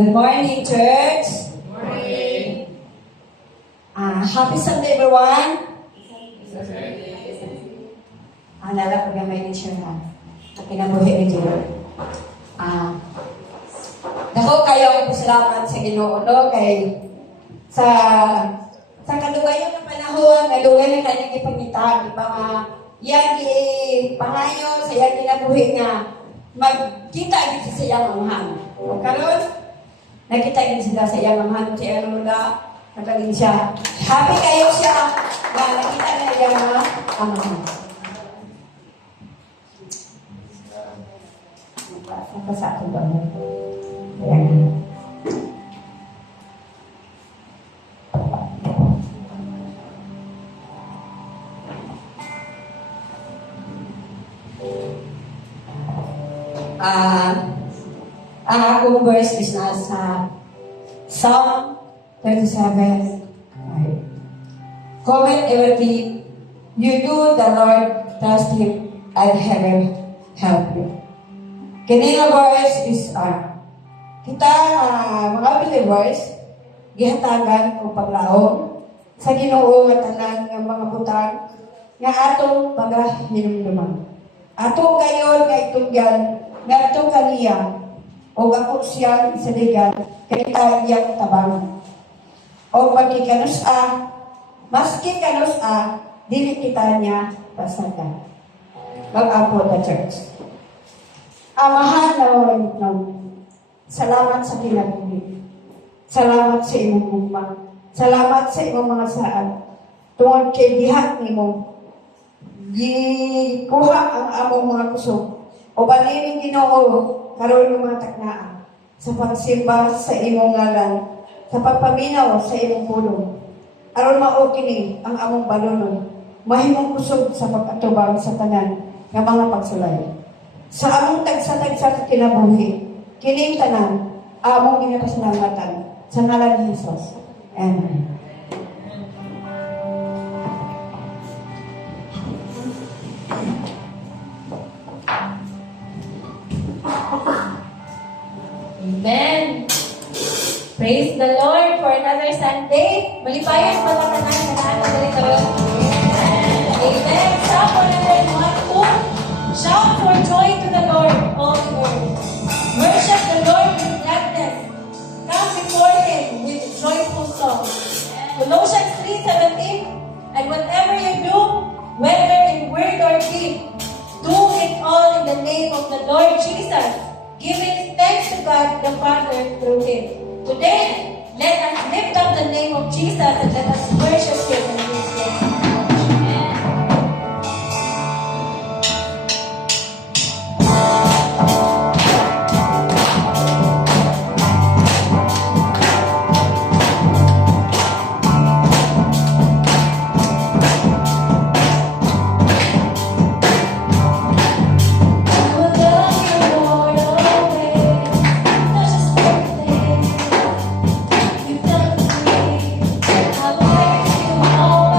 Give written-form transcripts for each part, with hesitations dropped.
Good morning, church. Good morning. Happy Sunday, everyone. Nala ko gamay ni siya na kinabuhi ni Lord. Dako kayo salamat sa Ginoo no kay sa kadugayon ng panahon nadugay na kanyang ipangita mga yan pangayo sa yan kinabuhi nga magkita gid sa iyang anghan. O karon nakita gid sila sa iyang anghan si ano na nagaling siya. Happy kayo siya na nakita na iyang anghan. Apa satu banget. Ayan. Ang akong verse is nasa Psalm 37. Comment everything you do, the Lord trust Him and heaven help you. Kini nga verse is kita mga believers gihatagan og paglaom sa Ginoo nga tanan nga mga butang nga atong pagahinumduman. Atong gayon nga itugyan nga atong kaniya o ako siyang isaligan kay iyang tabang. O pagkikanus-a, maski kanus-a, dili kita niya pasagan. Mag-apo the church. Mahal na Lord, salamat sa kinabuhi. Salamat sa imong gugma. Salamat sa imong mga saan. Tungod kay dihat nimo, gikuha ang among mga kusog. O balining Ginoo, karon ng mga taknaan, sa pagsimba sa imong ngalan, sa pagpaminaw sa imong pulong. Aron mao kini ang among balunon, mahimong kusog sa pagkatubang sa tanan nga mga pagsulay. Sa among tagsa-tagsa sa kinabuhi, kining tanan, among ginapasalamatan sa ngalan ni Jesus. Amen. Amen. Praise the Lord for another Sunday. Malipayan pa tanan sa tanan dito. Amen. Psalm 101:2. Shout for joy to the Lord, all the earth. Worship the Lord with gladness. Come before Him with joyful songs. Colossians 3:17. And whatever you do, whether in word or deed, do it all in the name of the Lord Jesus, giving thanks to God the Father through Him. Today, let us lift up the name of Jesus and let us worship Him in His name. I will praise you all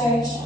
church.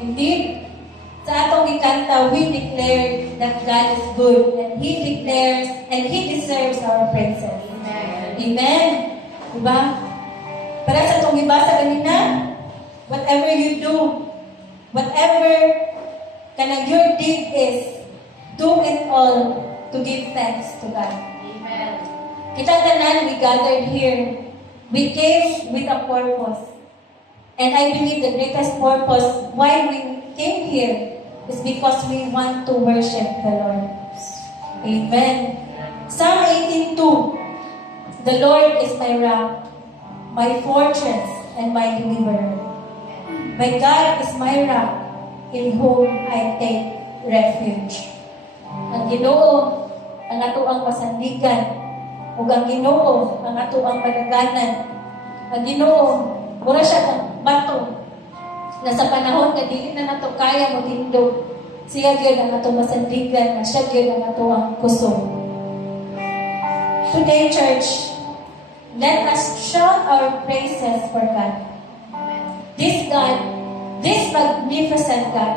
Indeed, sa atong gikanta, we declare that God is good, and He declares and He deserves our praises. Amen. Diba? Para sa atong gibasa kanina, whatever you do, whatever kanang your deed is, do it all to give thanks to God. Amen. Kita tanan, we gathered here. We came with a purpose. And I believe the greatest purpose why we came here is because we want to worship the Lord. Amen. Psalm 18:2. The Lord is my rock, my fortress, and my deliverer. My God is my rock, in whom I take refuge. Ang Ginoo ang ato ang pasandigan, ug ang Ginoo ang ato ang padaganan. Ang Ginoo mura siya ang bato na sa panahon nga dili na nato kaya magtindog, siya gyud ang ato masandigan, na siya gyud ang ato ang kusog. Today, church, let us shout our praises for God. This God, this magnificent God,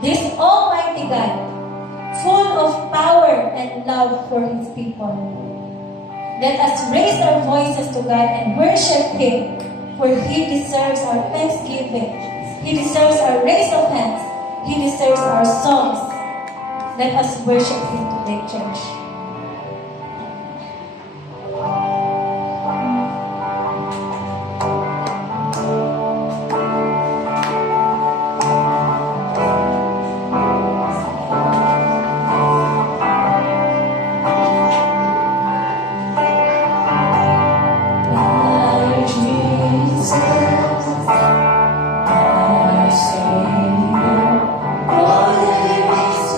this almighty God, full of power and love for His people. Let us raise our voices to God and worship Him, for He deserves our thanksgiving. He deserves our raise of hands. He deserves our songs. Let us worship Him today, church. Savior, all there is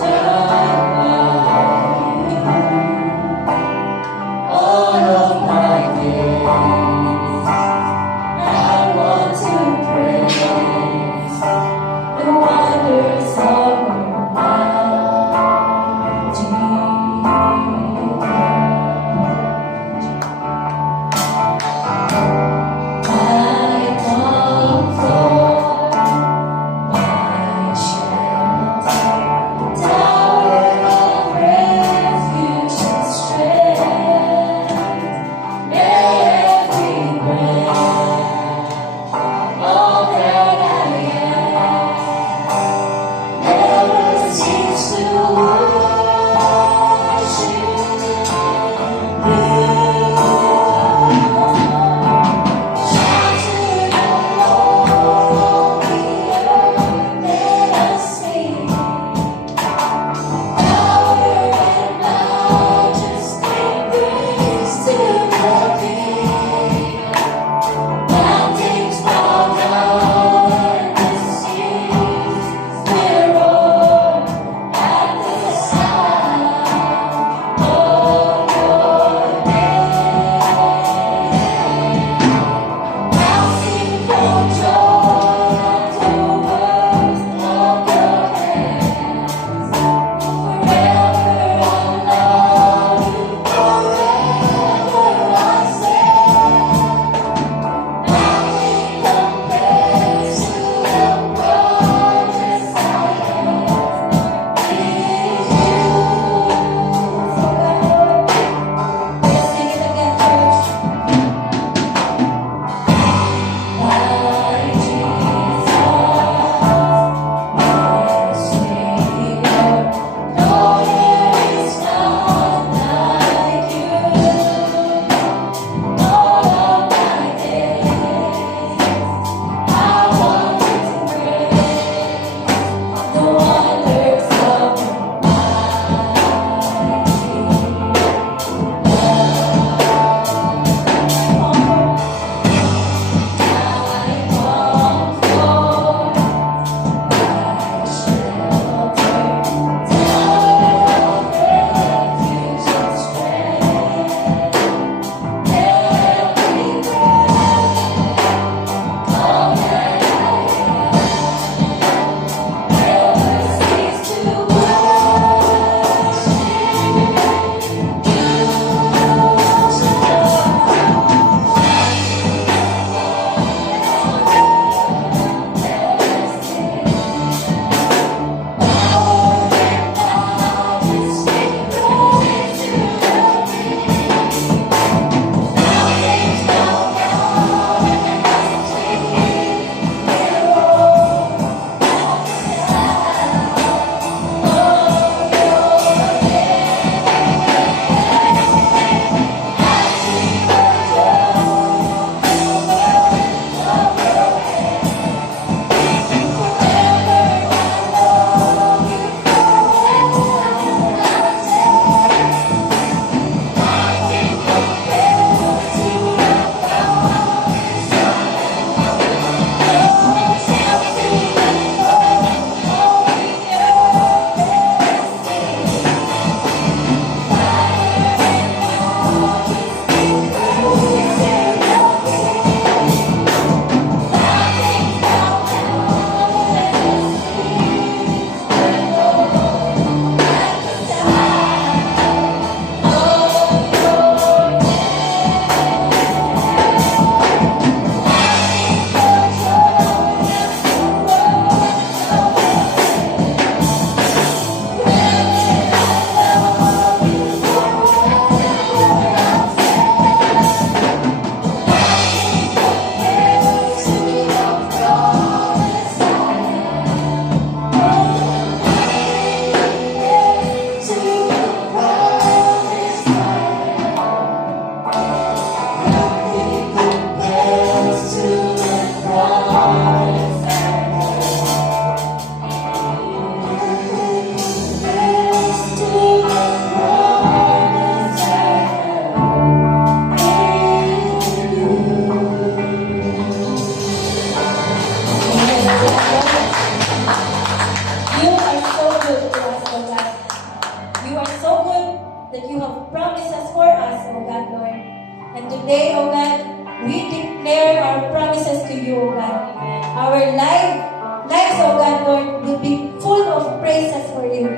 today, O God, we declare our promises to you, O God. Our lives, O God, Lord, will be full of praises for you.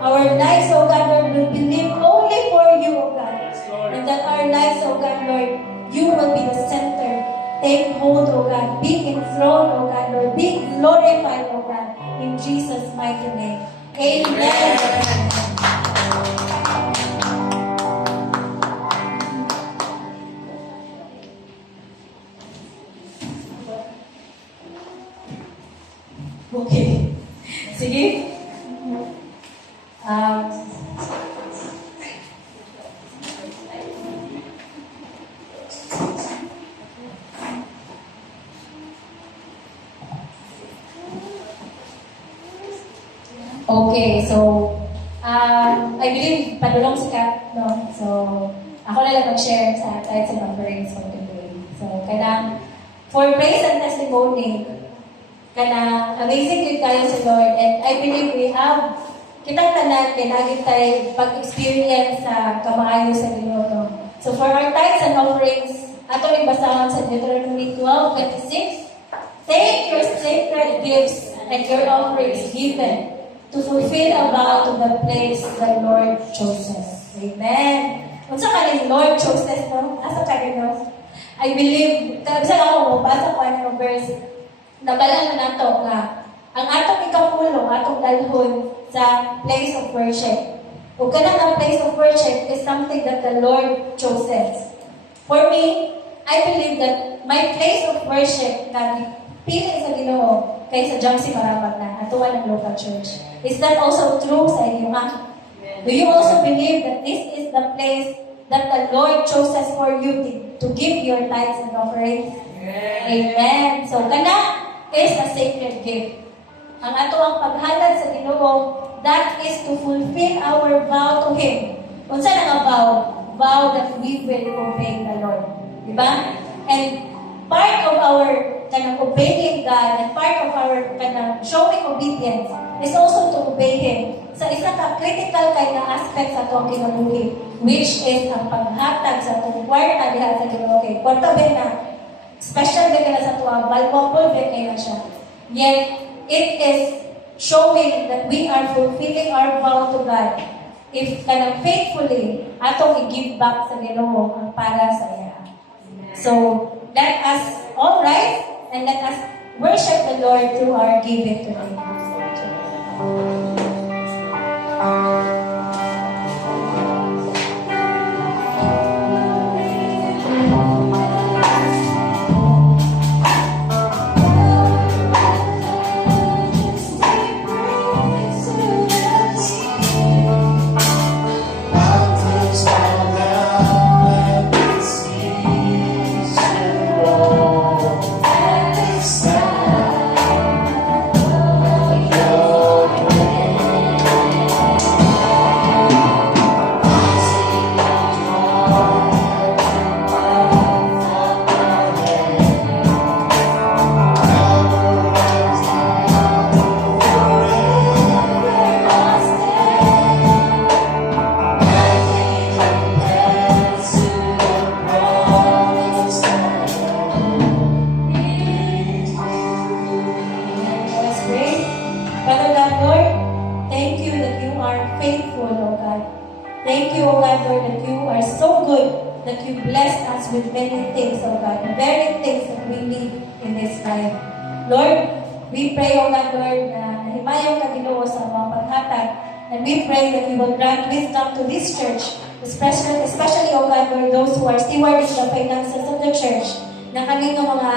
Our lives, O God, Lord, will be lived only for you, O God. And that our lives, O God, Lord, you will be the center. Take hold, O God. Be enthroned, O God, Lord. Be glorified, O God. In Jesus' mighty name. Amen. Okay. Sige. Okay, so, I believe padulong si Kat, no? So, ako na lang mag-share sa tithes and offerings for today. So, kanang, for praise and testimony, kanang amazing yun tayo sa Lord, and I believe we have, kitang tanan, kinagin tayo pag-experience sa kamaayo sa Ginoo, no? So, for our tithes and offerings, ato rin basahan sa Deuteronomy 12:26, take your sacred gifts and your offerings given to fulfill a vow to the place the Lord chooses. Amen. Unsa ka rin Lord chooses, no? Asa ka rin, no? I believe, kasi ako, mabasa ko ang verse, nabala na nato nga, ang atong ikapulong, atong dalhon sa place of worship. Kung ka na place of worship is something that the Lord chooses. For me, I believe that my place of worship na pili sa Ginoo kaysa Jamsi Marapat na atuan ng local church. Is that also true sa inyo, ha? Do you also believe that this is the place that the Lord chooses for you to give your tithes and offerings? Amen. So, kana is a sacred gift. Ang ato ang paghalad sa Ginoo, that is to fulfill our vow to Him. Unsa na nga vow? Vow that we will obey the Lord. Diba? And part of our kanang obeying God and part of our kanang showing obedience is also to obey Him sa isa ka critical kay na aspect sa atong kinabuhi, which is ang paghatag sa atong kwarta diha sa Ginoo. Okay, kwarta ba na special ba kaya sa tuwa, valuable ba kaya siya. Yet, it is showing that we are fulfilling our vow to God if kanang faithfully atong i-give back sa Ginoo ang para sa iya. So, let us all rise and let us worship the Lord through our giving today. Thank you, O God, Lord, that you are so good, that you blessed us with many things, O God, the very things that we need in this life. Lord, we pray, O God, Lord, na nahimayang ka Ginoo sa mga paghatag, and we pray that you will grant wisdom to this church, especially, O God, Lord, those who are stewarding the finances of the church, na kanino mga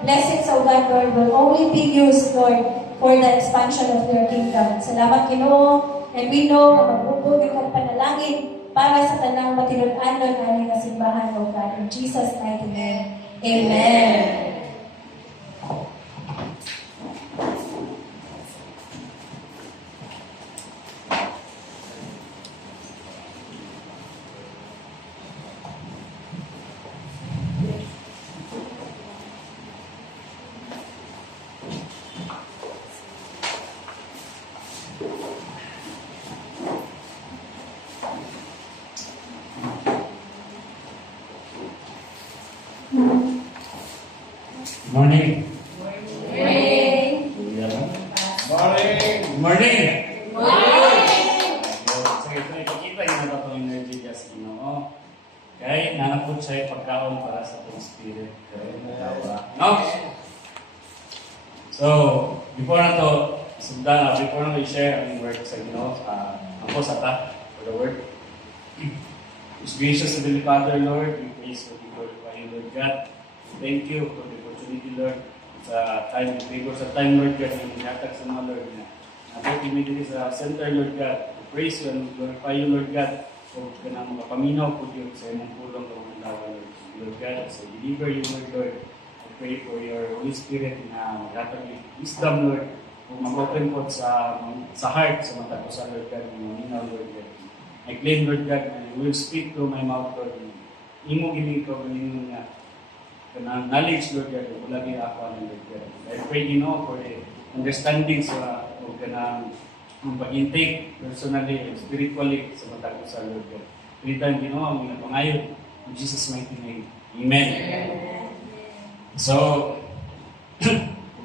blessings, O God, Lord, will only be used, Lord, for the expansion of your kingdom. Salamat, Ginoo. And we know na magbubugin kang panalangin para sa tanang matinunanon na aming kasimbahan, O God. In Jesus' mighty name, Amen. Morning. Morning. Morning. Morning. Sige, ito ipakita yung na itong energy just Ginoo. Okay, nanapod siya yung pagkaon para sa itong spirit. Okay, nagawa. No? So, before na to, sundana, before na i-share ang word sa Ginoo, ako sa ta, for the word. Most gracious Heavenly Father, Lord, we praise you, we glorify you, Lord God. Thank you for the opportunity, Lord, sa time, favor sa time, Lord God, yung inatag sa mga Lord na abot immediately sa center, Lord God. We praise you and we glorify you, Lord God, o kanang makapaminaw po Diyos sa imong pulong ng mga lawa, Lord God. So, deliver you, Lord. I pray for your Holy Spirit na maghatag yung wisdom, Lord, kung mag-open po sa heart, sa mata ko sa Lord God, ng maminaw, Lord God. I claim, Lord God, and I will speak through my mouth, Lord. Imo gini ko, galing nga, kanang knowledge, Lord God, wala gini ako, Lord God. I pray, for the understanding sa, o kanang, pag-intake, personally and spiritually, sa mata ko sa Lord God. Pilitan, ang mga pangayon, in Jesus' mighty name. Amen. So,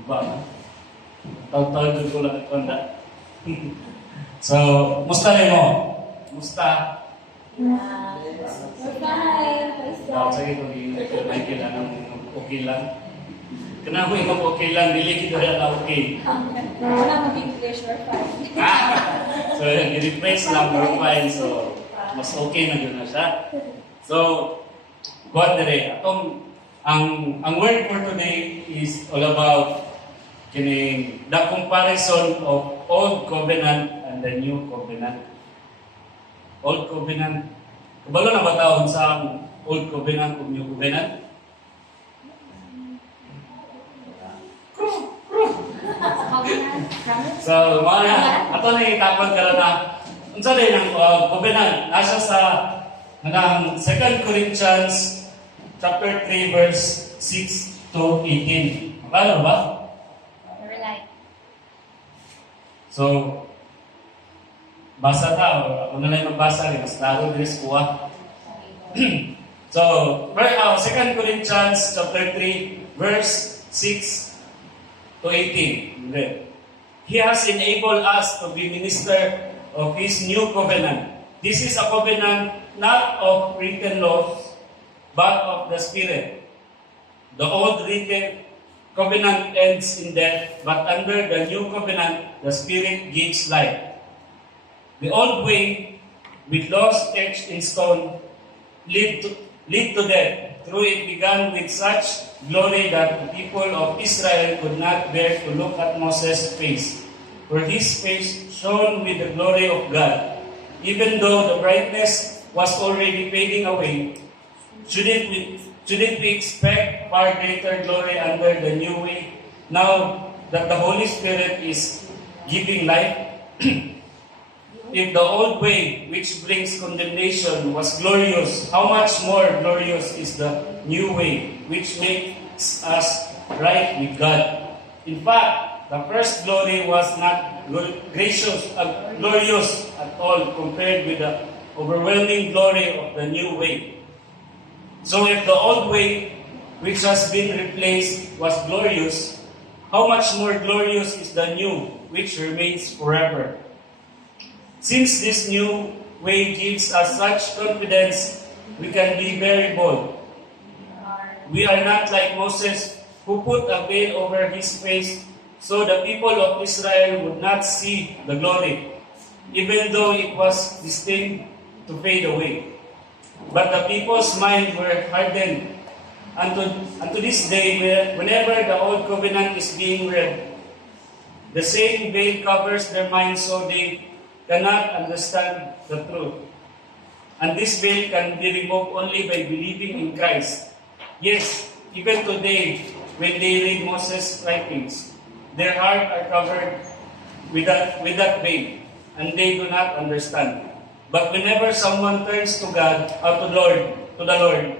ba? Taw-taw ko lang ito na. So, musta rin mo? Musta? We're fine. Praise Daw God. sa ito, may kailangan okay lang. Kaya ko yung okay lang, dili kita na okay. Wala mag-English, we're fine. So, i-replace lang, we're fine. So, mas okay na yun na siya. So, kuwan dire, ang word for today is all about kining the comparison of Old Covenant and the New Covenant. Old Covenant. Kabalo na ba taon sa Old Covenant o New Covenant? So, mga ato na itapag ka na unsa din ang covenant nasa sa ng 2 Corinthians chapter 3 verse 6 to 18. Makano ba? We're like, So, basa ta o ako na lang magbasa rin mas laro din sa kuha. So, 2 Corinthians chapter 3 verse 6 to 18. Hindi. He has enabled us to be minister of His new covenant. This is a covenant not of written laws, but of the Spirit. The old written covenant ends in death, but under the new covenant, the Spirit gives life. The old way, with laws etched in stone, lead to death. Through it began with such glory that the people of Israel could not bear to look at Moses' face, for his face shone with the glory of God. Even though the brightness was already fading away, shouldn't we expect far greater glory under the new way, now that the Holy Spirit is giving life? If the old way, which brings condemnation, was glorious, how much more glorious is the new way, which makes us right with God? In fact, the first glory was not glorious at all compared with the overwhelming glory of the new way. So if the old way, which has been replaced, was glorious, how much more glorious is the new, which remains forever? Since this new way gives us such confidence, we can be very bold. We are not like Moses, who put a veil over his face so the people of Israel would not see the glory, even though it was destined to fade away. But the people's minds were hardened. Unto this day, whenever the old covenant is being read, the same veil covers their minds so they cannot understand the truth. And this veil can be removed only by believing in Christ. Yes, even today, when they read Moses' writings, their hearts are covered with that veil, and they do not understand. But whenever someone turns to God, or to the Lord,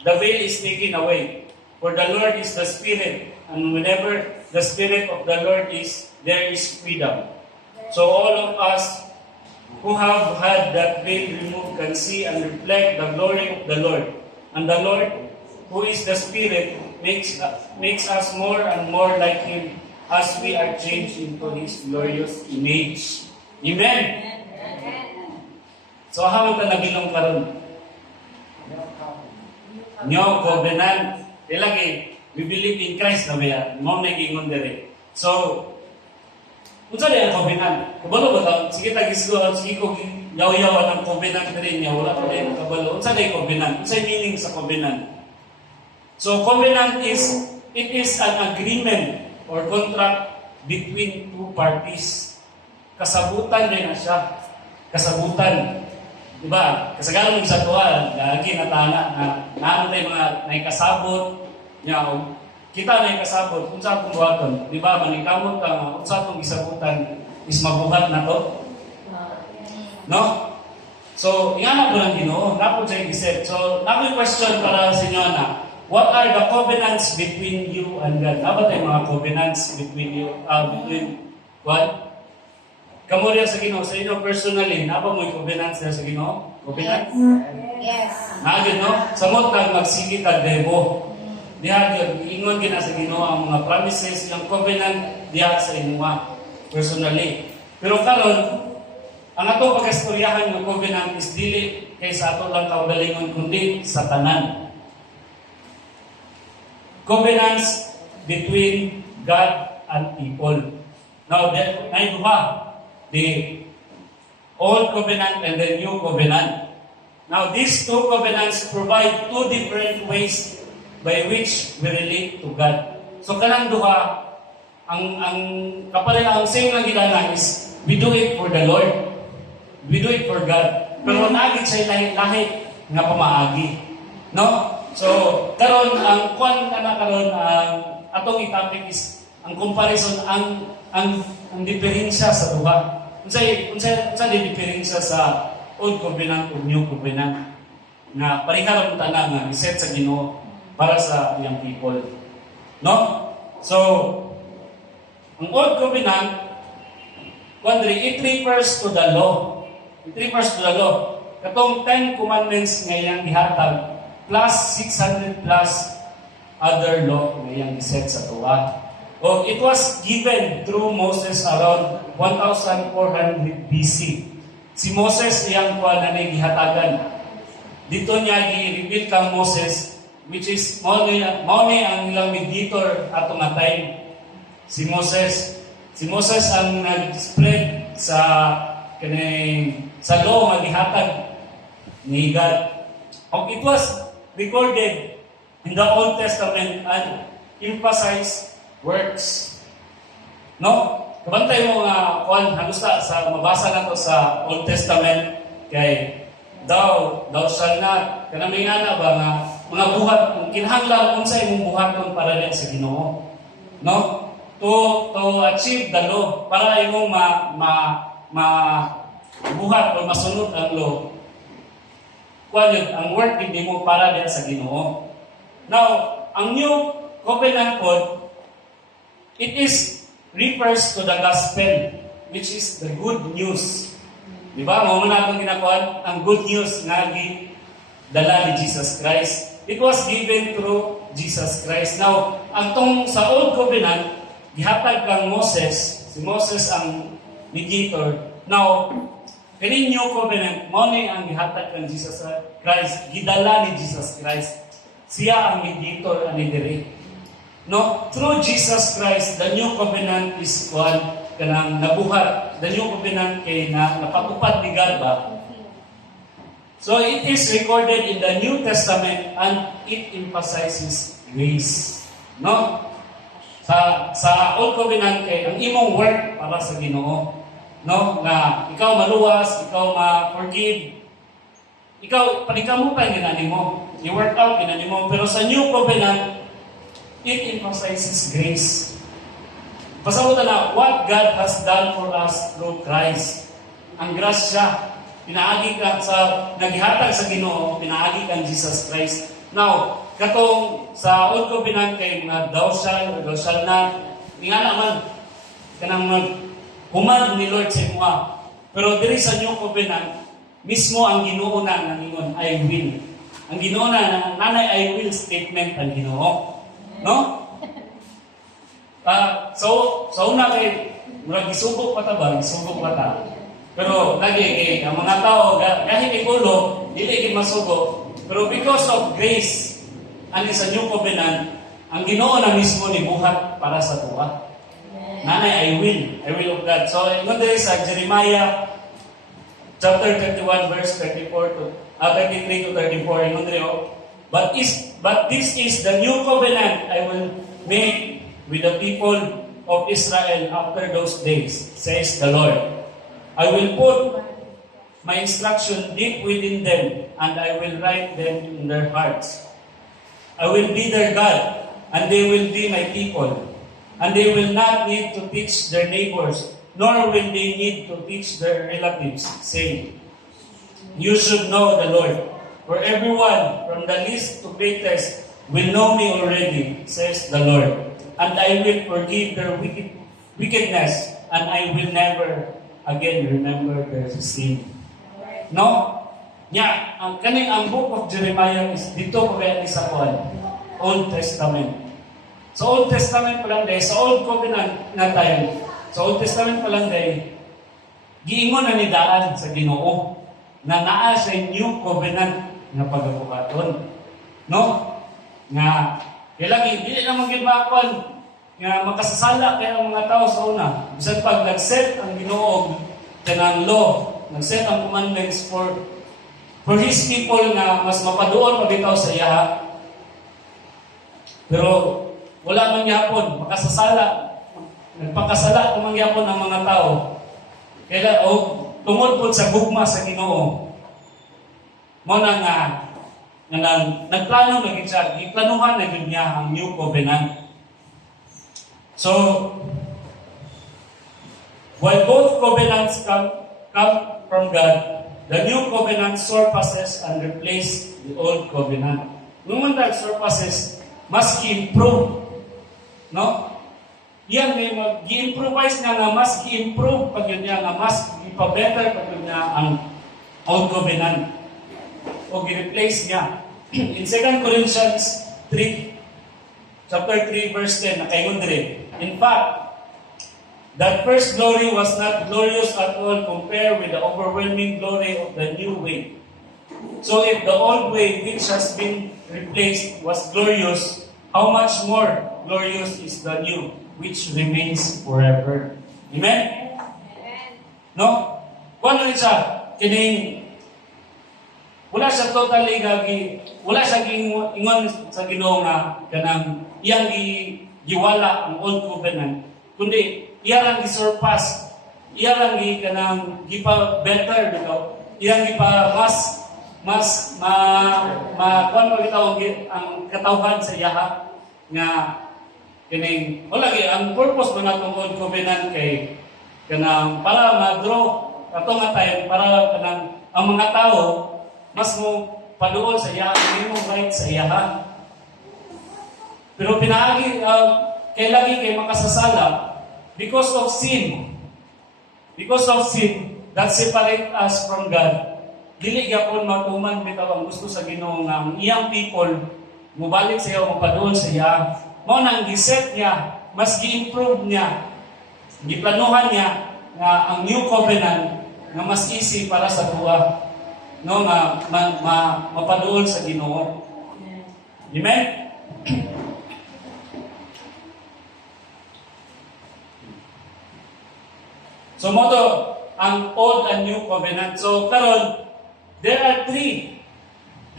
the veil is taken away. For the Lord is the Spirit, and whenever the Spirit of the Lord is, there is freedom. So all of us who have had that veil removed can see and reflect the glory of the Lord. And the Lord, who is the Spirit, makes us more and more like Him as we are changed into His glorious image. Amen? So, how ka nabilong karon? New covenant. Lagi, we believe in Christ na ba? Mao na gingon dire. So, unsa di ang covenant? Kabalo ba ta? Sige ta gisgo, sige ko yaw-yaw ang covenant dire niya, wala pa din kabalo. Unsa di covenant? Unsa meaning sa covenant? So, covenant is an agreement or contract between two parties. Kasabutan din na siya. Kasabutan. Diba? Kasagalan mo sa tuwa, lagi na tana na naano tayo mga naikasabot, niya, kita naikasabot, kung sa akong buhaton, diba? Manikamot ka, kung sa akong isabutan, is mabuhat na to. No? So, ingana po lang Ginoo, napo siya isip. So, napo yung question para sa inyo na, what are the covenants between you and God? Ano tayo mga covenants between you, between what? Kamu rin sa Ginoo, sa inyo personally, napa mo yung covenants sa Ginoo? Covenants? Yes. Nagin, no? Samot kag magsigit kag debo. Diha gyud ingon gina sa Ginoo ang mga promises, yung covenant diha sa inyo personally. Pero karon ang ato pag-istoryahan ng covenant is dili kay sa ato lang kaugalingon kundi sa tanan. Covenants between God and people. Now, ay duha. The Old Covenant and the New Covenant. Now, these two covenants provide two different ways by which we relate to God. So, kanang duha, ang kapareha, ang same lang gilana is, we do it for the Lord. We do it for God. Pero nagit siya lahi nga pamaagi. No? So, karon ang kwan kana karon ang atong i-topic is ang comparison, ang diferensya sa duha. Unsay diferensya sa Old Covenant o New Covenant na pareha ra tanan nga iset sa Ginoo para sa iyang people. No? So, ang Old Covenant, it refers to the law. It refers to the law. Katong 10 commandments nga iyang gihatag plus 600 plus other law nga iyang iset sa tuwa. Oh, it was given through Moses around 1400 BC. Si Moses iyang kuha na gihatagan. Dito niya gi-reveal kang Moses, which is mao ni ang ilang mediator ato nga time. Si Moses ang nag-spread sa law nga gihatag ni God. It was recorded in the Old Testament and emphasized works. No? Kabantay mo nga halusta sa mabasa na to sa Old Testament kay thou shall not kanang ingana ba nga mga buhat kinahanglan unsay imong buhaton para din sa Ginoo. No? To achieve the law para imong buhat o masunod ang law. Ang work din mo para din sa Ginoo. Now, ang New Covenant pod it refers to the gospel, which is the good news. Di ba? Mao na itong ginakuan, ang good news nga dala ni Jesus Christ. It was given through Jesus Christ. Now, ang tong sa Old Covenant, gihatag kang Moses, si Moses ang mediator. Now, kini New Covenant, mao ni ang gihatag kang Jesus Christ, gidala ni Jesus Christ. Siya ang mediator ani diri. No, through Jesus Christ, the New Covenant is kanang nabuhat. The New Covenant kay napatupad ni God ba? So it is recorded in the New Testament and it emphasizes grace. No? Sa Old Covenant kay ang imong work para sa Ginoo. No? Nga ikaw maluwas, ikaw ma-forgive. Ikaw panikamutan ginani mo. I-work out ginani mo. Pero sa New Covenant, it emphasizes grace. Pasabutan na, what God has done for us through Christ. Ang grasya, pinaagi ka sa, naghihatag sa Ginoo, pinaagi kang Jesus Christ. Now, katong sa Old Covenant kay mga thou shall not, nga naman, kanang humad ni Lord sa mga. Pero diri sa New Covenant, mismo ang Ginoo na nangingon, I will. Ang Ginoo na, nanay I will statement ang Ginoo. No? So una kay murag gisubok pa ta ba? Gisubok pa ta. Pero lagi ang mga tao kahit igulo, dili gid masugo. Pero because of grace ani sa new covenant, ang Ginoo na mismo ni buhat para sa tuwa. Nanay, I will of God. So, ingon diri sa Jeremiah chapter 31 verse 33 to 34, ingon diri But this is the new covenant I will make with the people of Israel after those days, says the Lord. I will put my instruction deep within them, and I will write them in their hearts. I will be their God, and they will be my people. And they will not need to teach their neighbors, nor will they need to teach their relatives, saying, You should know the Lord. For everyone, from the least to greatest, will know me already, says the Lord. And I will forgive their wickedness, and I will never again remember their sin. No? Ang book of Jeremiah is dito ko kaya sa Old Testament. Sa Old Testament pa lang sa Old Covenant na time, sa Old Testament pa lang giingon na ni daan sa Ginoo na naa sa New Covenant nga pagabuhaton. No? Nga, kailangan, hindi na magigmakon nga makasasala kaya ang mga tao sa una. Bisan pag nag-set ang Ginoo kanang law, nag-set ang commandments for His people nga mas mapaduol pabitaw sa iya. Pero wala man yapon, makasasala, nagpakasala kung man yapon ang mga tao. Kaya tungod po sa gugma sa Ginoo. Mo nga nagplano na gid siya, iplanuhan na gid niya ang new covenant. So, while both covenants come from God, the new covenant surpasses and replaces the old covenant. Nung man surpasses, mas improve. No? Yan may mag-i-improvise nga mas i-improve pag yun niya, nga mas ipa-better pag yun niya ang old covenant. O gi-replace niya. In 2 Corinthians 3, chapter 3, verse 10, nakaingon diri. In fact, that first glory was not glorious at all compared with the overwhelming glory of the new way. So if the old way which has been replaced was glorious, how much more glorious is the new, which remains forever. Amen? No? Kung ano rin siya, wala siya totally wala siya ingon sa Ginoo nga kanang iyang giwala ang old covenant, kundi iyang gisurpass, iyang kanang gipa better bitaw, iyang gipa mas kuan mo bitaw ang katawhan sa iyaha nga kining wala ang purpose man atong old covenant kay kanang para ma-grow ato nga time para kanang ang mga tao mas mo paduol sa iyaha, hindi mo right sa iyaha. Pero pinaagi kay lagi kay makasasala because of sin that separate us from God. Dili gyapon matuman bitaw ang gusto sa Ginoo nga ang iyang people mobalik sa iyo, mapaduol sa iya. Mao nang giset niya, mas gi-improve niya, giplanuhan niya nga ang new covenant nga mas easy para sa tuwa. No nga mapaduol sa Ginoo. Amen? So moto ang old and new covenant. So karon there are three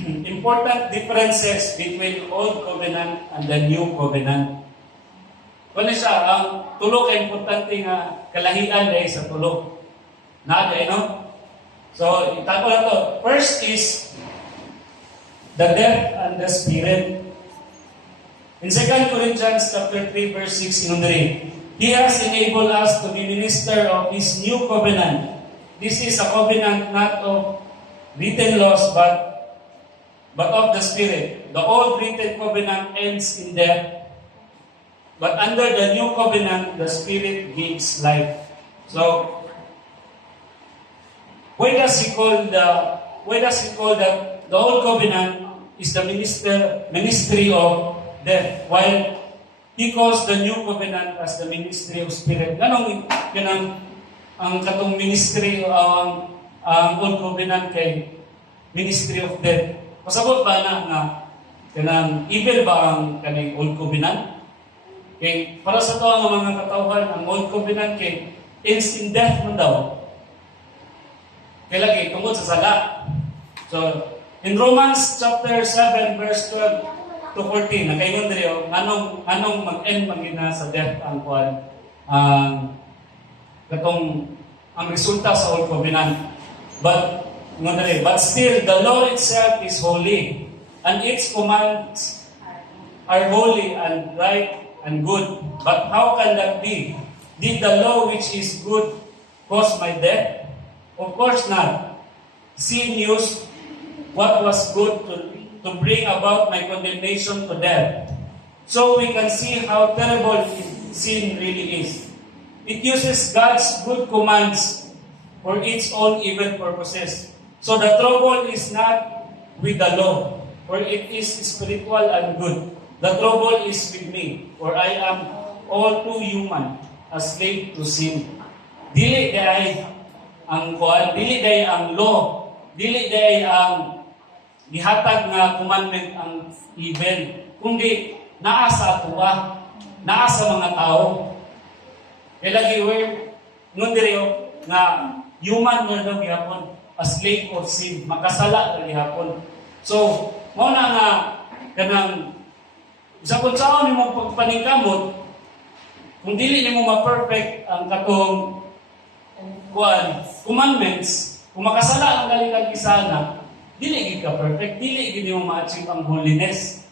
important differences between old covenant and the new covenant. Kung siya, ang tulo kay importante nga kalahian dahil sa tulo. Naaday, no? So, itago na to. First is the death and the spirit. In 2 Corinthians chapter 3, verse 6, inundari, He has enabled us to be minister of His new covenant. This is a covenant not of written laws, but of the Spirit. The old written covenant ends in death, but under the new covenant, the Spirit gives life. So, why does he call that the old covenant is the ministry of death. While He calls the new covenant as the ministry of Spirit. Ganong kanang ang katong ministry ang old covenant kay ministry of death. Pasabot ba na nga kanang evil ba ang kaning old covenant? Kay para sa to ang mga katawhan ang old covenant kay ends in death man daw. Kay lagi tungod sa sala. So in Romans chapter 7 verse 12 to 14, nakaingon diri anong mag-end magina sa death ang kuan katong ang resulta sa old covenant. But still the law itself is holy, and its commands are holy and right and good. But how can that be? Did the law which is good cause my death? Of course not. Sin used what was good to bring about my condemnation to death. So we can see how terrible sin really is. It uses God's good commands for its own evil purposes. So the trouble is not with the law, for it is spiritual and good. The trouble is with me, for I am all too human, a slave to sin. Dili day ang kuan, dili day ang law, dili day ang gihatag nga commandment ang evil, kundi naa sa atuwa, naa sa mga tao. Kaya lagi ngon diri nga human mo daw gihapon, a slave of sin, makasala na gihapon. So, mo na nga kanang sa kung saan nimo pagpaningkamot, kung dili nimo ma-perfect ang katong commandments, kung makasala ang galing kisana, dili gid ka perfect, dili gid mo ma-achieve ang holiness.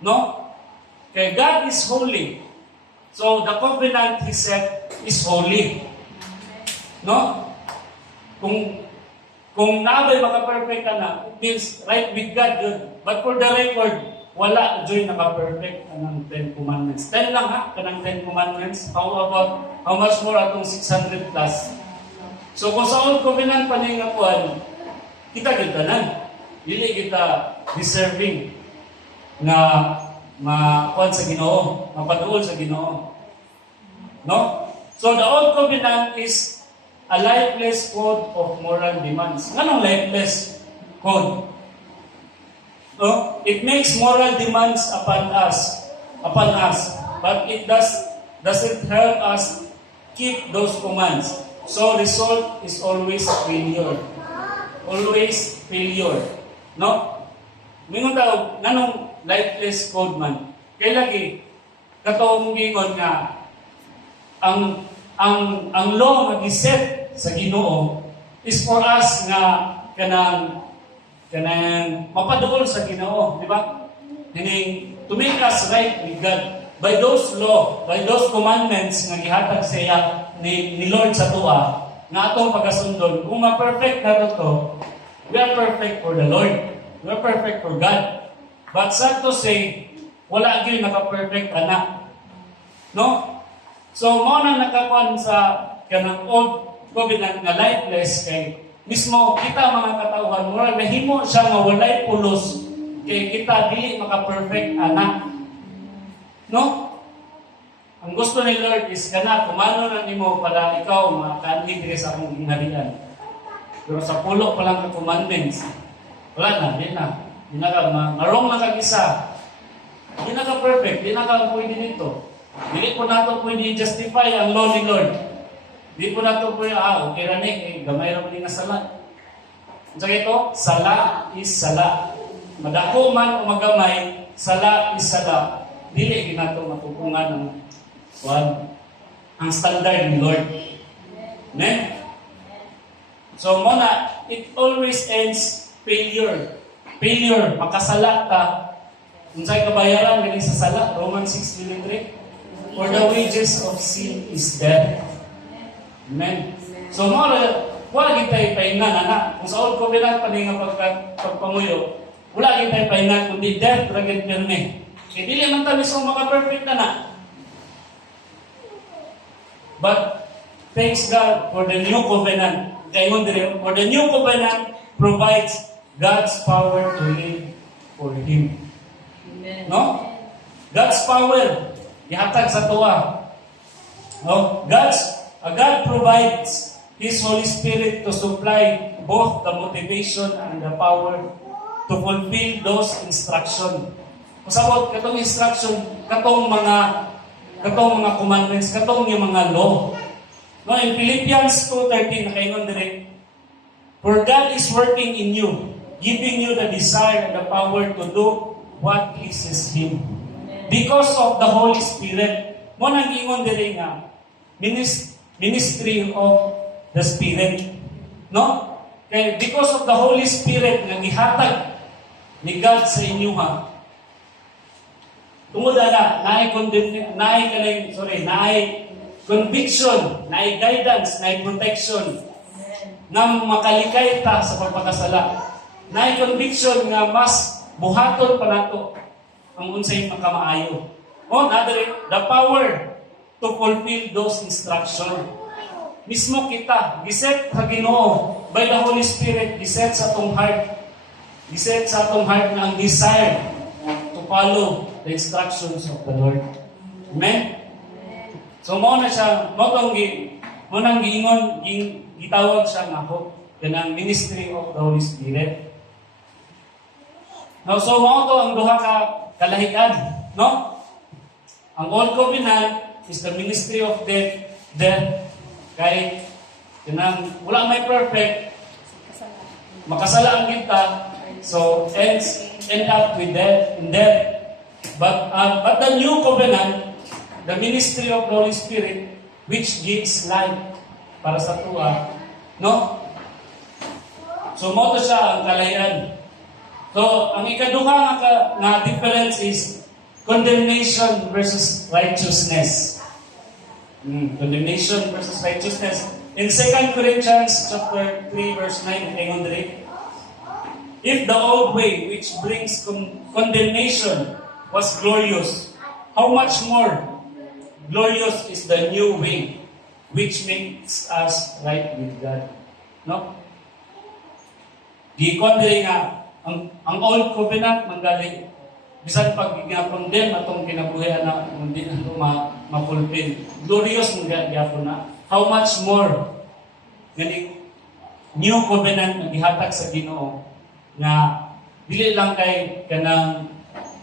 No? Kay God is holy. So the covenant He set is holy. No? Kung naabay maka-perfect ka na, it means right with God good. But for the record, wala dyan naka-perfect kanang 10 commandments. 10 lang ha, kanang 10 commandments. How much more atong 600 plus? So kung sa old covenant pa ning kuan, kita gitanan. Dili kita deserving na makuan sa Ginoo, mapaduol sa Ginoo. No? So the old covenant is a lifeless code of moral demands. Anong lifeless code? No? It makes moral demands upon us, but it doesn't help us keep those commands. So result is always failure. Always failure. No? Mingon daw, nanong lifeless code man. Kaya lagi, katong gingon nga, ang law nga giset sa Ginoo is for us nga kanang mapaduol sa Ginoo, di ba? Meaning, to make us right with God by those law, by those commandments nga gihatag sa iya ni Lord sa tuwa, nga atong pagkasundon. Kung ma-perfect na to, we are perfect for the Lord. We are perfect for God. But sad to say, wala gyud naka-perfect anak. No? So, mo na nakakuan sa kanang old covenant nga lifeless kay mismo kita mga katawhan, mura nahimo siya nga walay pulos kay kita dili maka-perfect anak. No? Ang gusto ni Lord is kana kumano na nimo para ikaw makaanhi diri sa akong gingharian. Pero sa pulo pa lang ka commandments, wala na, di na. Di na ka, marong na kag-isa. Di na ka perfect, di na ka pwede nito. Dili po nato pwede justify ang law ni Lord. Di po nato pwede, okay rani, gamay ra mo nga sala. So ito, sala is sala. Madako man o magamay, sala is sala. Dili ginato matupungan ang standard ni Lord. Amen? So muna, it always ends failure. Failure, makasala ka. Unsay kabayaran galing sa sala? Romans 6:23. For the wages of sin is death. Amen. So muna, wala kita ipahingan, anak. Kung sa old covenant pa nga pagpamuyo, wala kita ipahingan, kundi death, ragin pirme. Kaya dili man tayo mismo maka-perfect na na. But thanks God for the new covenant. For the new covenant provides God's power to live for Him. Amen. No? God's power ihatag sa tuwa. No? God provides His Holy Spirit to supply both the motivation and the power to fulfill those instruction. Pasabot katong instruction, katong mga commandments, katong yung mga law. No, in Philippians 2:13 nakaingon dire, for God is working in you, giving you the desire and the power to do what pleases Him. Because of the Holy Spirit, mo nang ingon dire nga ministry of the Spirit. No? Kaya because of the Holy Spirit nga gihatag ni God sa inyo ha. Tungod na naay conviction, naay guidance, naay protection nga makalikay ta sa pagpakasala. Naay conviction nga mas buhaton pa nato ang unsay makamaayo. O nadiri the power to fulfill those instructions. Mismo kita, giset sa Ginoo by the Holy Spirit, giset sa atong heart. Giset sa atong heart na ang desire to follow the instructions of the Lord. Amen? So mo na siya, mo nang giingon, gitawag siya nga hope, ganang ministry of the Holy Spirit. Now, so mo to ang duha ka kalahian, no? Ang Old Covenant is the ministry of death. Kay kanang wala may perfect, makasala ang kita, so end up with death in death. But the new covenant, the ministry of the Holy Spirit, which gives life para sa tuwa, no? So mo to siya ang kalahian. So ang ikaduha nga difference is condemnation versus righteousness. Condemnation versus righteousness. In 2 Corinthians chapter 3 verse 9, ingon diri, if the old way which brings condemnation was glorious, how much more glorious is the new way which makes us right with God. No? Gikon diri nga ang old covenant manggaling bisan pag gina-condemn atong kinabuhian na hindi na ito ma-fulfill. Glorious mong gyapon na. How much more gani new covenant na gihatag sa Ginoo na dili lang kay kanang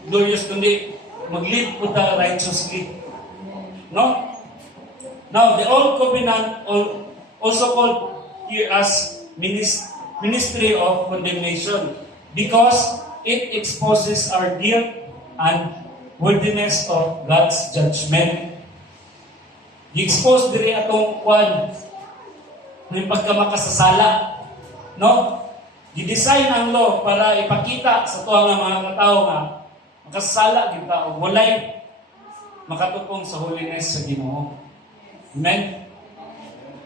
glorious kundi mag-live po ta righteously. No? Now, the old covenant also called here as ministry of condemnation because it exposes our guilt and worthiness of God's judgment. I-expose diri atong kwan ng pagkamakasasala. No? I-design ang law para ipakita sa tuwa nga mga katao nga makasasala kita o walay makatupong sa holiness sa Ginoo. Amen?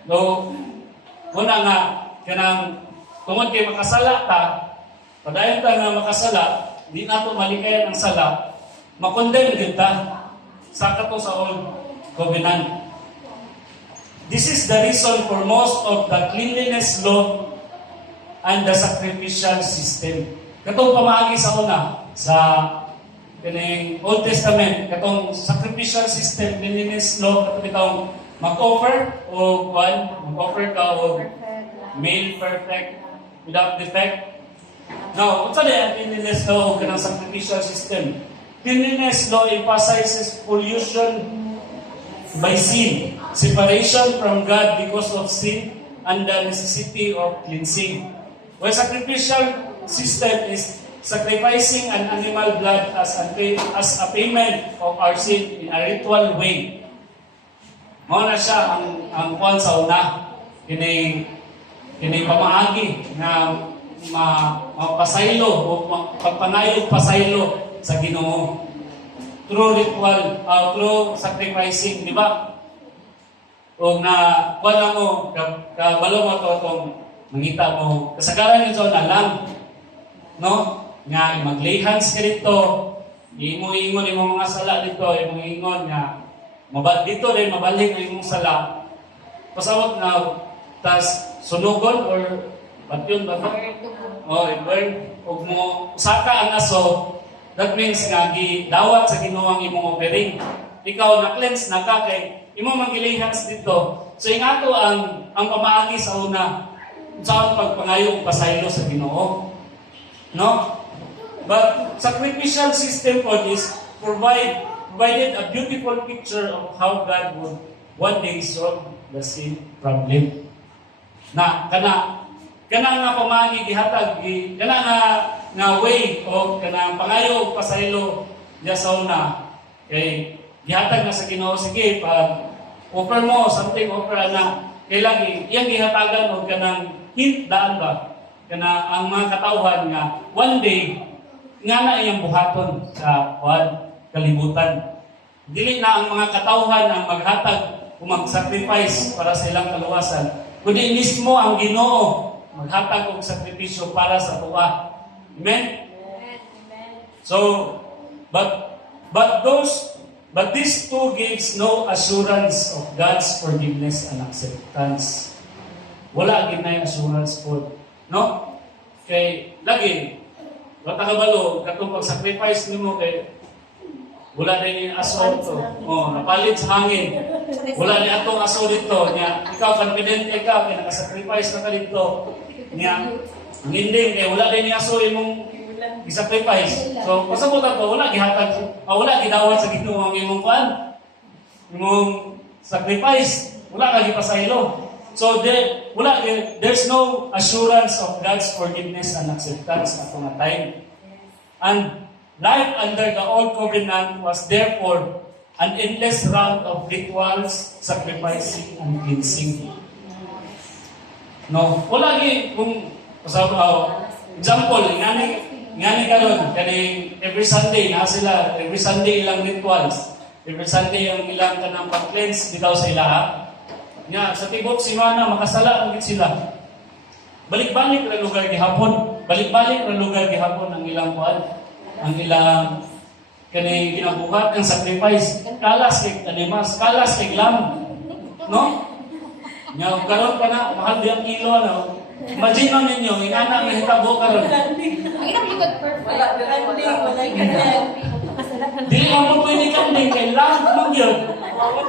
So, una nga, kanang tungod kay makasala ta, padayon ta nga makasala, di na ito malikayan ang sala, makondemn kita sa kato sa old covenant. This is the reason for most of the cleanliness law and the sacrificial system. Katong pamaagi sa una, sa kining Old Testament, katong sacrificial system, cleanliness law, katong itong mag-offer o mag-offer ka o male perfect, without defect. Now, what's the cleanliness law o kanang sacrificial system? Cleanliness law emphasizes pollution by sin, separation from God because of sin, and the necessity of cleansing. While sacrificial system is sacrificing an animal blood as a payment of our sin in a ritual way. Mao na siya ang kwan sa una. Kini pamaagi na mapasaylo o pagpanayog pasaylo sa Ginoo. Through ritual, through sacrificing, di ba? O na wala mo, kabalo mo ito itong mangita mo. Kasagaran nito na lang. No? Nga, mag-lay hands ka dito. Iingon yung mga sala dito. Iingon nga, dito rin, mabalik ang imong sala. Pasawat na, tas sunugon or ba't yun ba? O, i-burn. Huwag mo, saka ang aso, That means nga gidawat sa Ginoo ang imong offering. Ikaw na cleanse na ka kay imo magilihans dito. So ingato ang pamaagi sa una sa pagpangayo og pasaylo sa Ginoo. No? But sacrificial system for this provided a beautiful picture of how God would one day solve the sin problem. Na kana nga pamagi gihatag kana nga way o kana pangayo og pasaylo diya sa una kay gihatag na sa Ginoo sige pag offer mo something offer na kay lagi iyang gihatagan og kanang hint daan ba kana ang mga katawhan nga one day nga na iyang buhaton sa kalibutan. Dili na ang mga katawhan ang maghatag o mag-sacrifice para sa ilang kaluwasan, kundi mismo ang Ginoo maghatag og sakripisyo para sa tuwa. Amen? So, but these two gives no assurance of God's forgiveness and acceptance. Wala ginay assurance po. No? Kay lagi wala kabalo katong pag-sacrifice nimo kay wala din yung aso ito. Napalit sa hangin. Wala ni atong aso dito. Nya, ikaw, confident ka, kaya nakasacrifice na ka dito. Nya, ang ending, wala din yung aso imong i-sacrifice. So, pasabot ako, wala gihatag, wala gidawat sa Ginoo ang imong kuan. Imong sacrifice. Wala ka gipasaylo. So, there's no assurance of God's forgiveness and acceptance at mga time. And life under the Old Covenant was therefore an endless round of rituals, sacrificing, and cleansing. No, wala kung example, ngani karon kani every Sunday na sila, every Sunday ilang rituals, every Sunday ang ilang kanang pag-cleanse bitaw sa ilaha. Nya sa tibok semana makasala ang sila. Balik-balik ra lugar gihapon, balik-balik ra lugar gihapon ang ilang kuan. Ang ilang kani ginabuhat ng sacrifice, kalas kay animas, kalas kay lamb. No? Nya karon pa na mahal biyang kilo no. Imagine ninyo, ingana nga hitabo karon. Ang inaplikod perfect. Wala Dili mo pwede kami kay lamb mo gyud.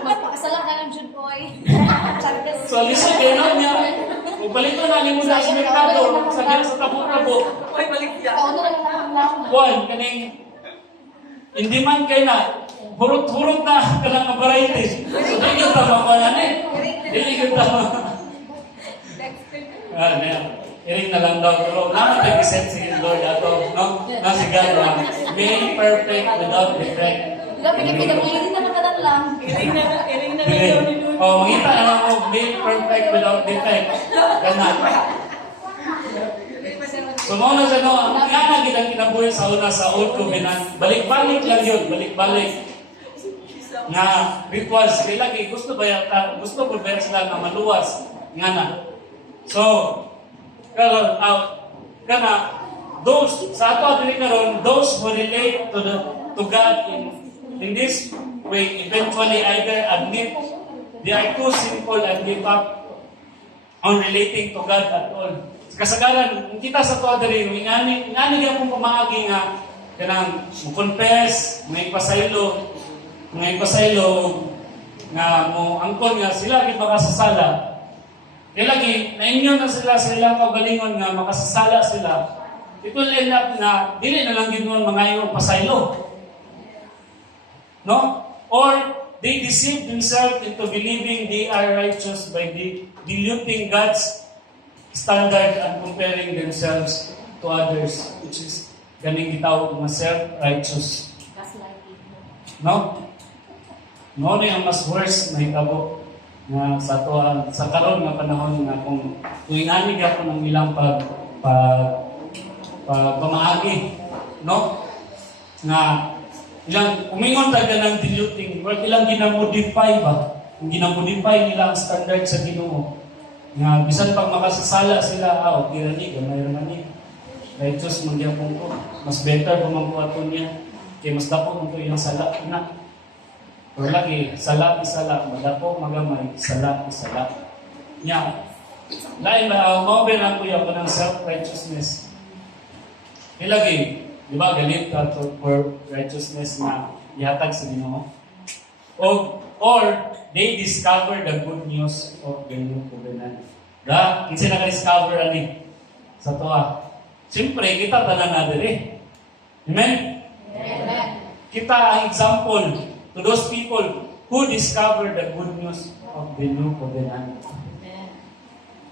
Magpakasala na lang Jud boy. So listen kay na niya. Kung balito na nimo sa merkado, sa tabo-tabo. Oy balik siya. Ano lang lang. Kuan kaning hindi man kay na hurot-hurot na kanang varieties. So dili gyud ta mamana dili gyud ta. Iring na lang daw pero naman nag-set si Lord ato, no? Na si God na made perfect without defect. Grabe na pinag-iring na nakadang lang. Iring na ni Lord. Makita na mo made perfect without defect. Ganun. So mo na sa no, ang nga gid ang kinabuhi sa una sa Old Covenant. Balik-balik lang yun, balik-balik. Nga rituals kay lagi gusto ba yata, gusto ko ba sila na maluwas nga na. So kana those sa ato dili karon those who relate to God in this way eventually either admit they are too simple and give up on relating to God at all. Kasagaran kita sa ato diri ingani gyapon pamaagi nga kanang confess may pasaylo nga mo angkon nga sila gid makasasala. Kaya lagi, na-inyo na sila sa ilang kaugalingon nga makasasala sila. It will end up na dili na lang ginoon mangayo pasaylo. No? Or they deceive themselves into believing they are righteous by diluting God's standard and comparing themselves to others, which is ganing gitawag nga self-righteous. No? No na yung mas worse na hitabo nga sa karon nga panahon nga kung ingani gyapon ang ilang pamaagi, no? Nga ilang umingon ta ng diluting, work ilang ginamodify ba? Ginamodify nila ang standard sa Ginoo. Nga bisan pag makasasala sila, okay ra ni, gamay ra ni. Righteous man gyapon ko. Mas better pa man ko aton niya. Kay mas dapat mo ko yung sala na. Or lagi, sala, madako, magamay, sala. Nya, lain ba, maubiran ko yung ng self-righteousness. Ilagi, di ba, galit ka for righteousness na ihatag sa Ginoo. Or they discover the good news of the new covenant. Kinsa naka-discover ani sa toa. Siyempre, kita tanan na diri. Amen? Amen. Kita ang example to those people who discovered the good news of the new covenant.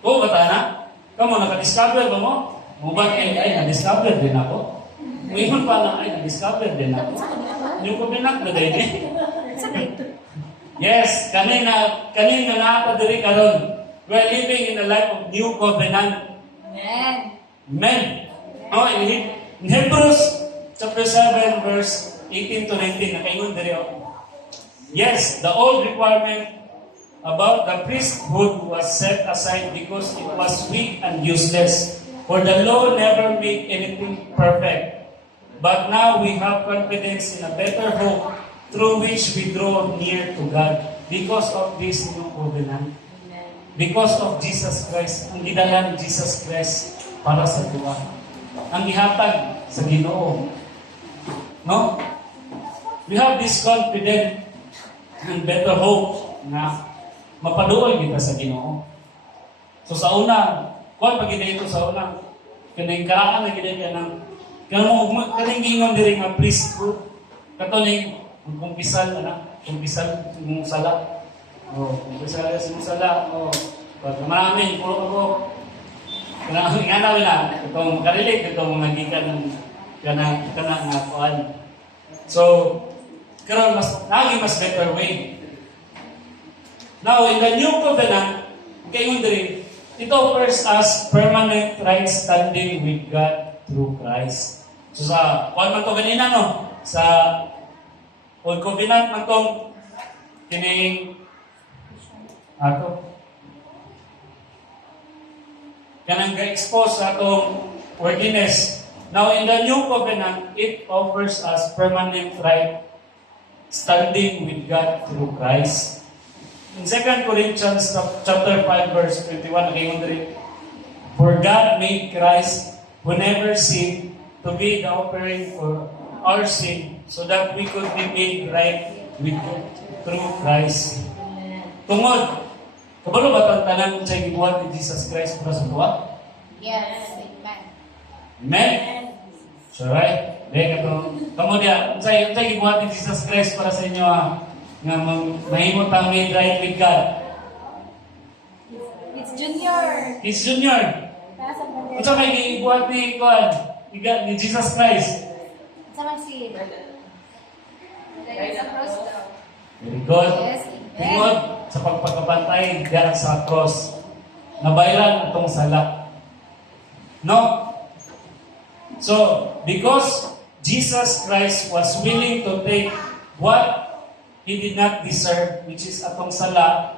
Oo, bata na? Kamu, naka-discover ba mo? Mubang ay, na-discover din ako. Ngayon pa na, ay, na-discover din ako. New covenant na din eh. Yes, kanina naata diri karon. We're living in a life of new covenant. Amen. Amen. Oh, in Hebrews chapter 7 verse 18 to 19 nakaingon diri oh. Yes, the old requirement about the priesthood was set aside because it was weak and useless. For the law never made anything perfect. But now we have confidence in a better hope through which we draw near to God because of this new covenant. Because of Jesus Christ. Ang gidala ni Jesus Christ para sa tuwa. Ang ihatag sa Ginoo. No? We have this confident and better hope na mapaduol kita sa Ginoo. So sa una, kung pag-ina ito sa una, kanang karaan na ginaya ng kanang gingon diri nga priesthood, katuning kumpisal mong sala. Kumpisal sa mong sala. Pag maraming puro ako. Kanang inganaw na itong makarelate itong magikan kanang nga kuan. So karon mas better way. Now in the new covenant, kayon diri, it offers us permanent right standing with God through Christ. So sa kuan man to ganina no, sa old covenant man tong kining kanang ga-expose sa atong worthiness. Now, in the new covenant, it offers us permanent right standing with God through Christ. In 2 Corinthians chapter 5, verse 21, nakaingon diri, for God made Christ, who never sinned, to be the offering for our sin, so that we could be made right with God through Christ. Tungod, kabalo ba tanan sa gibuhat ni Jesus Christ para sa tuwa? Yes. Amen. Amen? So right? Dahil kamo dia, unsay gibuhat ni Jesus Christ para sa inyo nga mahimot ang made right with God. It's Junior. He's Junior. Unsa may gibuhat ni God ni Jesus Christ? Sama si Very good. Yes. Tungod sa pagpagkabantay diyan sa cross, nabayaran itong sala. No? So, because Jesus Christ was willing to take what He did not deserve, which is atong sala,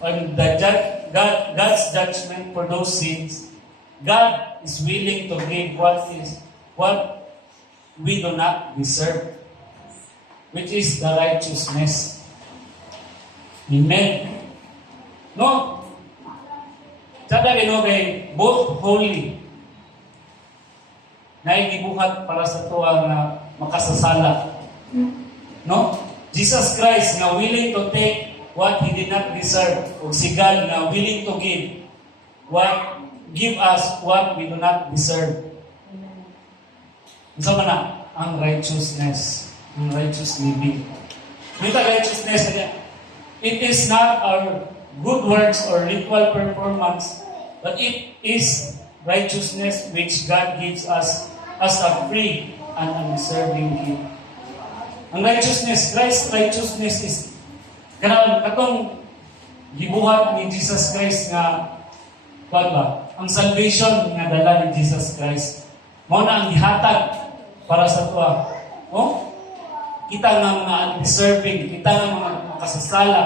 on the God's judgment for those sins, God is willing to give what we do not deserve, which is the righteousness. Amen. No? Sada kay both holy na gibuhat para sa tuwa nga makasasala. No? Jesus Christ nga willing to take what He did not deserve. O si God nga willing to give us what we do not deserve. Isa man na ang righteousness, ang righteous living. Ito righteousness niya. It is not our good works or ritual performance, but it is righteousness which God gives us as a free and undeserving gift. Ang righteousness, Christ's righteousness is katong gibuhat ni Jesus Christ nga ang salvation nga dala ni Jesus Christ. Mao na ang gihatag para sa tuwa. Kita nga mga undeserving, kita nga mga makasasala.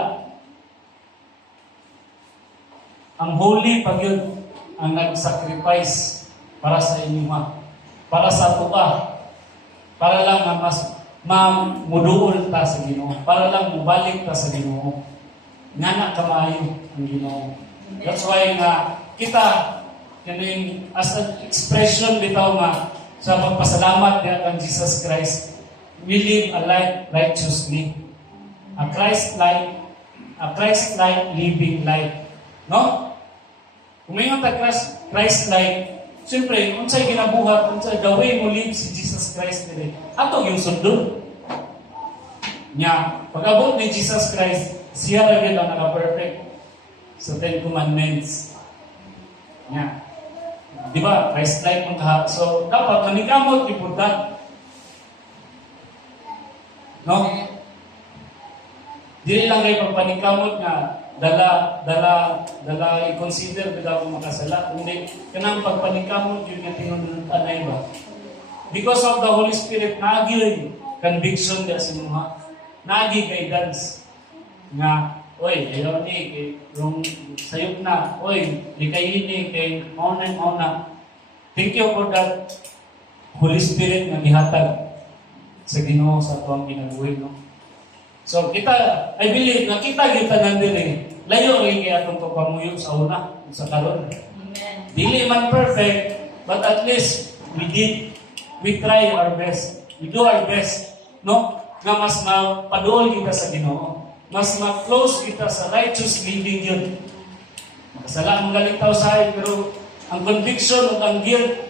Ang holy pagyud ang nag-sacrifice para sa inyo, para sa tuwa, para lang nga mas mamuduol ta sa Ginoo, para lang mubalik ta sa Ginoo. Nga na kamayo ang Ginoo. That's why nga kita kaning as an expression bitaw nga sa pagpasalamat niya kang Jesus Christ, we live a life righteously. A Christ-like living life. No? Kung may nga Christ-like, siyempre, unsay ginabuhat, unsay the way mo live si Jesus Christ nila. Ato yung sundon. Nya, pag-abot ni Jesus Christ, siya rin ang naka-perfect sa Ten Commandments. Nya, di ba? Christ-like mong kaha. So, dapat manikamot ipunta. No? Dili lang kayo pagpanikamot nga dala i-consider bila mo makasala. Hindi, kanang pagpanikamot yun nga tinununtanay ba? Because of the Holy Spirit, naagi conviction niya sa mga, naagi guidance nga, oy, ayaw ni, yung sayop na, oy, di kayo ni, kay mauna. Thank you for that Holy Spirit na gihatag sa Ginoo sa tuwang ginabuhi, no? So kita, I believe na kita nandiri, layo rin kaya itong papamuyo sa una, sa karon. Dili man perfect, but at least we try our best. We do our best, no? Nga mas mapaduol kita sa Ginoo. Mas ma-close kita sa righteous living yun. Makasala ang galitaw sa akin, pero ang conviction o ang guilt,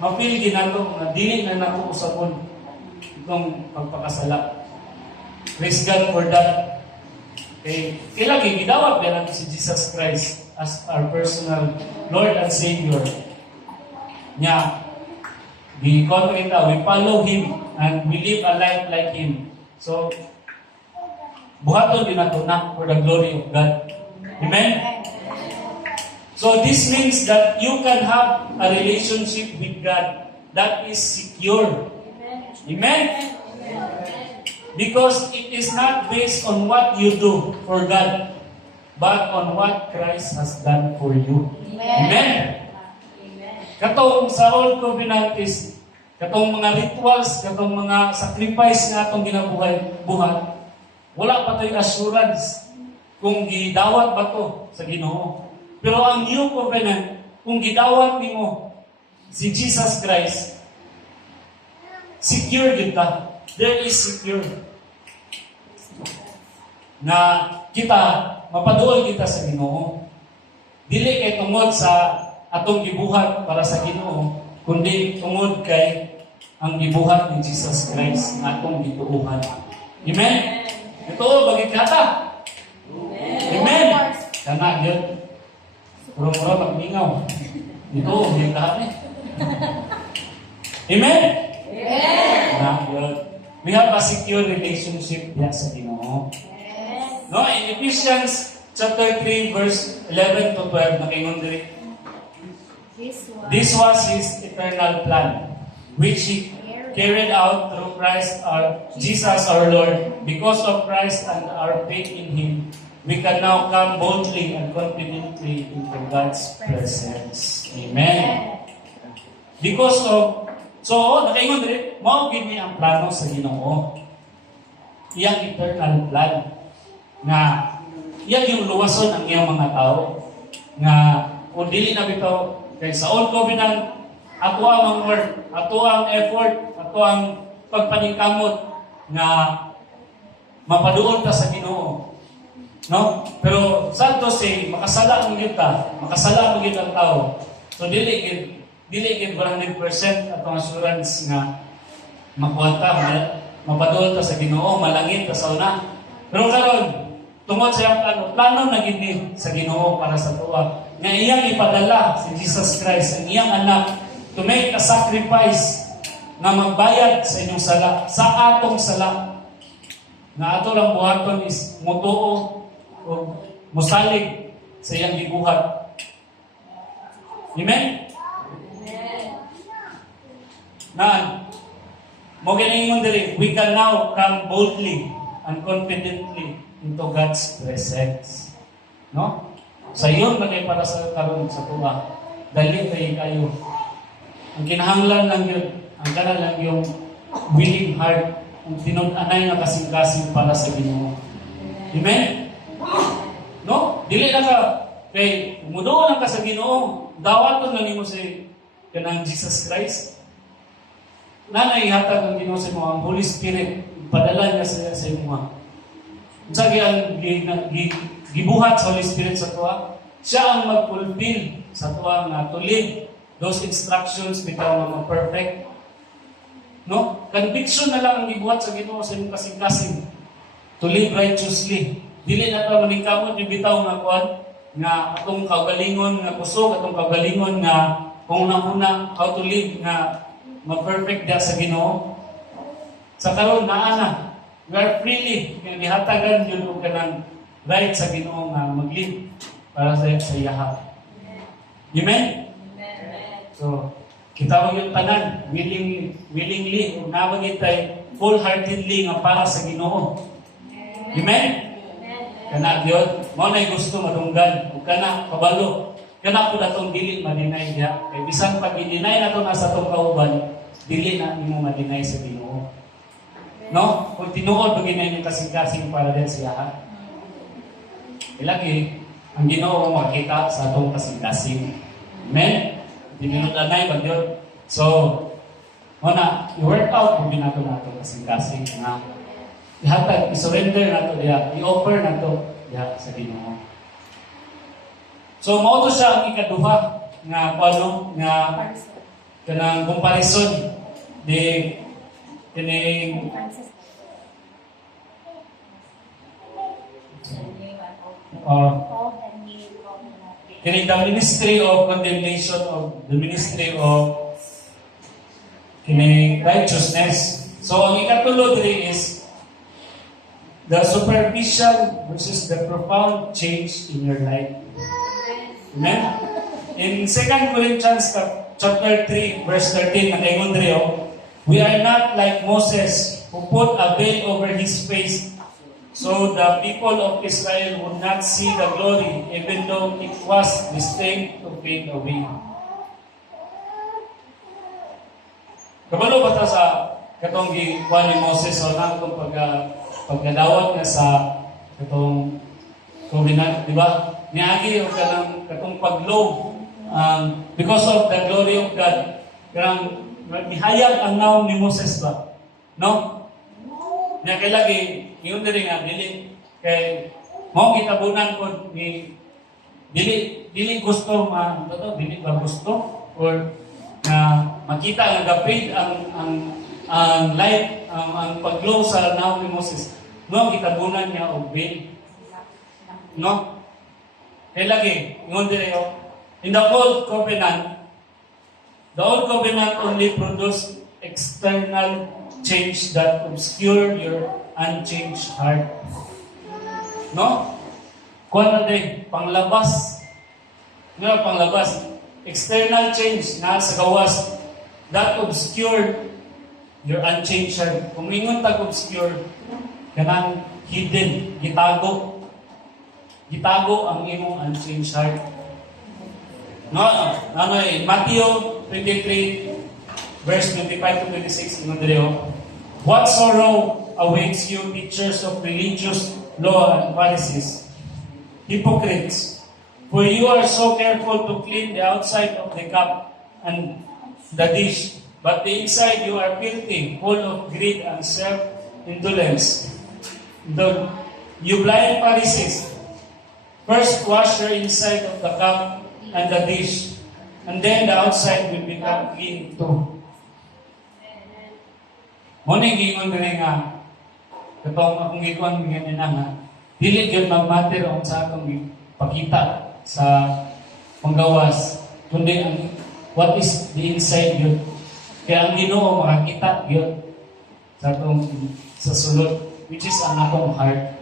mapil ginato, na dili na nato usapon itong pagpakasala. Praise God for that. Kaya lagi, gidawat na natin si Jesus Christ as our personal Lord and Savior. Nya, we follow Him and we live a life like Him. So, buhaton din nato na for the glory of God. Amen? So, this means that you can have a relationship with God that is secure. Amen? Because it is not based on what you do for God, but on what Christ has done for you. Amen? Katong sa Old Covenant is, katong mga rituals, katong mga sacrifice nga atong buhat, wala pa tayo assurance kung gidawat ba to sa Ginoo. Pero ang New Covenant, kung gidawat nimo si Jesus Christ, secure kita. There is secure. Na kita, mapaduol kita sa Ginoo. Dili kay tungod sa atong gibuhat para sa Ginoo, kundi tungod kay ang gibuhat ni Jesus Christ na atong gituuhan. Amen? Ito, bagay kata. Amen? Kana, yun. Puro-puro magmingaw. Ito, yung lahat eh. Amen? Amen? Na, yun. We have a secure relationship diya sa Ginoo. No, in Ephesians chapter 3 verse 11 to 12 nakaingon diri. This was His eternal plan, which He carried out through Jesus our Lord. Because of Christ and our faith in Him, we can now come boldly and confidently into God's presence. Amen. Because of, so nakaingon diri, mao gid ni ang plano sa Ginoo. Iyang eternal plan nga iya yung luwason ang iyang mga tao nga kung dili na bitaw kay sa Old Covenant ato ang word, ato ang effort, ato ang pagpaningkamot nga mapaduol ta sa Ginoo, no? Pero santo say makasala ang kita, makasala ang kita tao, so dili gid 100% atong assurance nga makuha ta, mapaduol ta sa Ginoo, malangit ta sa una. Pero karon tungod sa iyang plano na gini sa Ginoo para sa tuwa. Nga iyang ipadala si Jesus Christ, ang iyang anak, to make a sacrifice na magbayad sa inyong sala, sa atong sala. Na ato lang buhaton is mutuo o musalig sa iyang gibuhat. Amen? Na, mo ginaingon diri, we can now come boldly and confidently into God's presence. No? Sa iyon bagay para sa karon sa tuwa. Dali kayo. Ang kinahanglan lang yun, ang kanan lang yung willing heart, ang tinun-anay na kasing-kasing para sa Ginoo. Amen? No? Dili na ka, kay umudo lang ka sa Ginoo, dawaton na nimo si kanang Jesus Christ. nanay hatag ang Ginoo sa imo, ang Holy Spirit padala niya sa imo. Unsa gyud gibuhat sa Holy Spirit sa tuwa, siya ang mag-fulfill sa tuwa nga to live those instructions bitaw nga perfect. No? Conviction na lang ang gibuhat sa Ginoo sa imong kasing-kasing to live righteously. Dili na ta maningkamot yung bitaw nga kuan nga atong kaugalingon nga kusog, atong kaugalingon nga kung una how to live nga ma-perfect dia sa Ginoo. Sa karon naa na we are freely gihatagan yun og kanang right sa Ginoo nga mag-live para sa iyaha. Amen? So, kita yung tanan willingly ug nawagitay full-heartedly nga para sa Ginoo. Amen? Kana gyud mo nay gusto madunggan ug kana kabalo. Kana pud atong dili madinay diha. Kay bisan pag i-deny nato na sa atong kauban, dili na nimo madinay sa Ginoo. No? Kung tinuod pag ginay ng kasing-kasing para din siya. Ilagi ang Ginoo makita sa atong kasing-kasing. Amen? Dinunod-anay ba yun? So, muna, i-work out kung binato nato kasing-kasing nga ihatag, i-surrender nato diya, i-offer nato diya sa Ginoo. So, mao to siya ang ikaduha nga paano nga kanang comparison di kining kining the ministry of condemnation of the ministry of kining righteousness. So, ang ikatulo diri is the superficial versus the profound change in your life. Amen? In 2 Corinthians chapter 3, verse 13, nakaingon dito, we are not like Moses, who put a veil over his face, so the people of Israel would not see the glory, even though it was destined to fade away. Kabalo ba ta sa katong gikuha ni Moses o na itong pagkadawat na sa katong covenant, di ba? Niagi yung katong pag-low because of the glory of God. Karang nihayag ang naong ni Moses ba? No? Niya kay lagi, yun na rin nga, dili kay mo kitabunan ko ni dili gusto dili ba gusto or na makita ang gapid ang light ang pag-glow sa naong ni Moses. No, kitabunan niya og veil. No? Kaya lagi, ngon dito, in the Old Covenant only produced external change that obscure your unchanged heart. No? Kuha na din, panglabas. Nga panglabas. External change na sa gawas that obscured your unchanged heart. Kung ingon tag-obscure, kanang hidden, gitago. Gitago ang imong unchanged heart. No, in Matthew 23, verse 25 to 26, ingon dito, what sorrow awaits you, teachers of religious law and Pharisees, hypocrites, for you are so careful to clean the outside of the cup and the dish, but the inside you are filthy, full of greed and self-indulgence. You blind Pharisees, first wash your inside of the cup and the dish, and then the outside will become clean too. Muna gingon rin nga, katong akong gikuan nga nila nga, dili yun mag-matter ang sa akong pakita sa panggawas, kundi ang what is the inside yun. Kaya ang Ginoo makakita yun sa atong sa sulod, which is ang atong heart.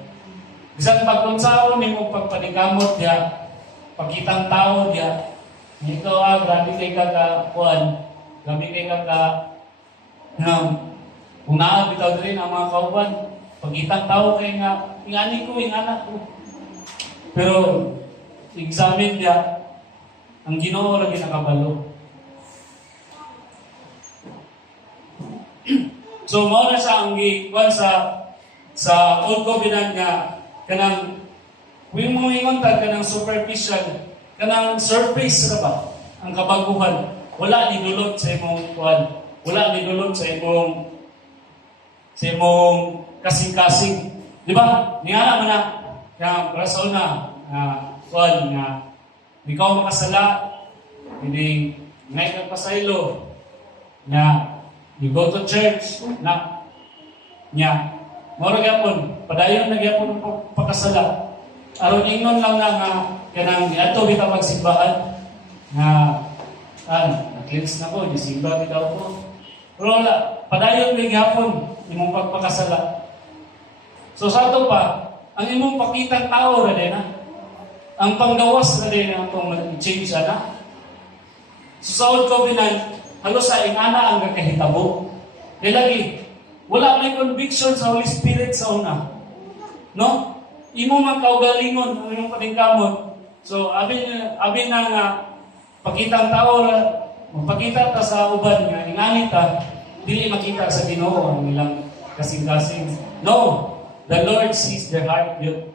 Isang pagkunsaon ni mo pagpanikamot diya, pagkitang tao diya, ito grabe kay kakakuan, grabe kay kung naabitaw rin ang mga kauban, pagkitang tao kay nga, ingani ko, ingana ko. Pero, examine diya, ang Ginoo lagi nakabalo. So, mao na siya ang gikuan sa Old Covenant nga, kanang kung mo ingon tag kanang superficial, kanang surface ra ba ang kabaguhan, wala ni dulot sa imong kuan, wala ni dulot sa imong kasing-kasing. Di ba? Ningala man na, kaya rason na, kuan nga, ikaw makasala, hindi ngay ka pasaylo, na you go to church, na, nya, moro gyapon, padayon na gyapon pakasala. Aron ingnon lang na nga, kanang ato bitaw magsimbahan, nga, na-cleanse na ko, disimba bitaw ko. Pero wala, padayon may gyapon, imong pagpakasala. So sa ato pa, ang imong pakitang tao na din, ang panggawas na din ang itong mag-change na. So sa Old Covenant, halos sa ingana ang kakahitabo. Kaya lagi, wala may conviction sa Holy Spirit sa una. No? Imo man kaugalingon ang imong patingkamot. So abi na nga pakitang tao magpakita ta sa uban nga ingani ta dili makita sa Ginoo ang ilang kasing-kasing. No. The Lord sees their heart yun.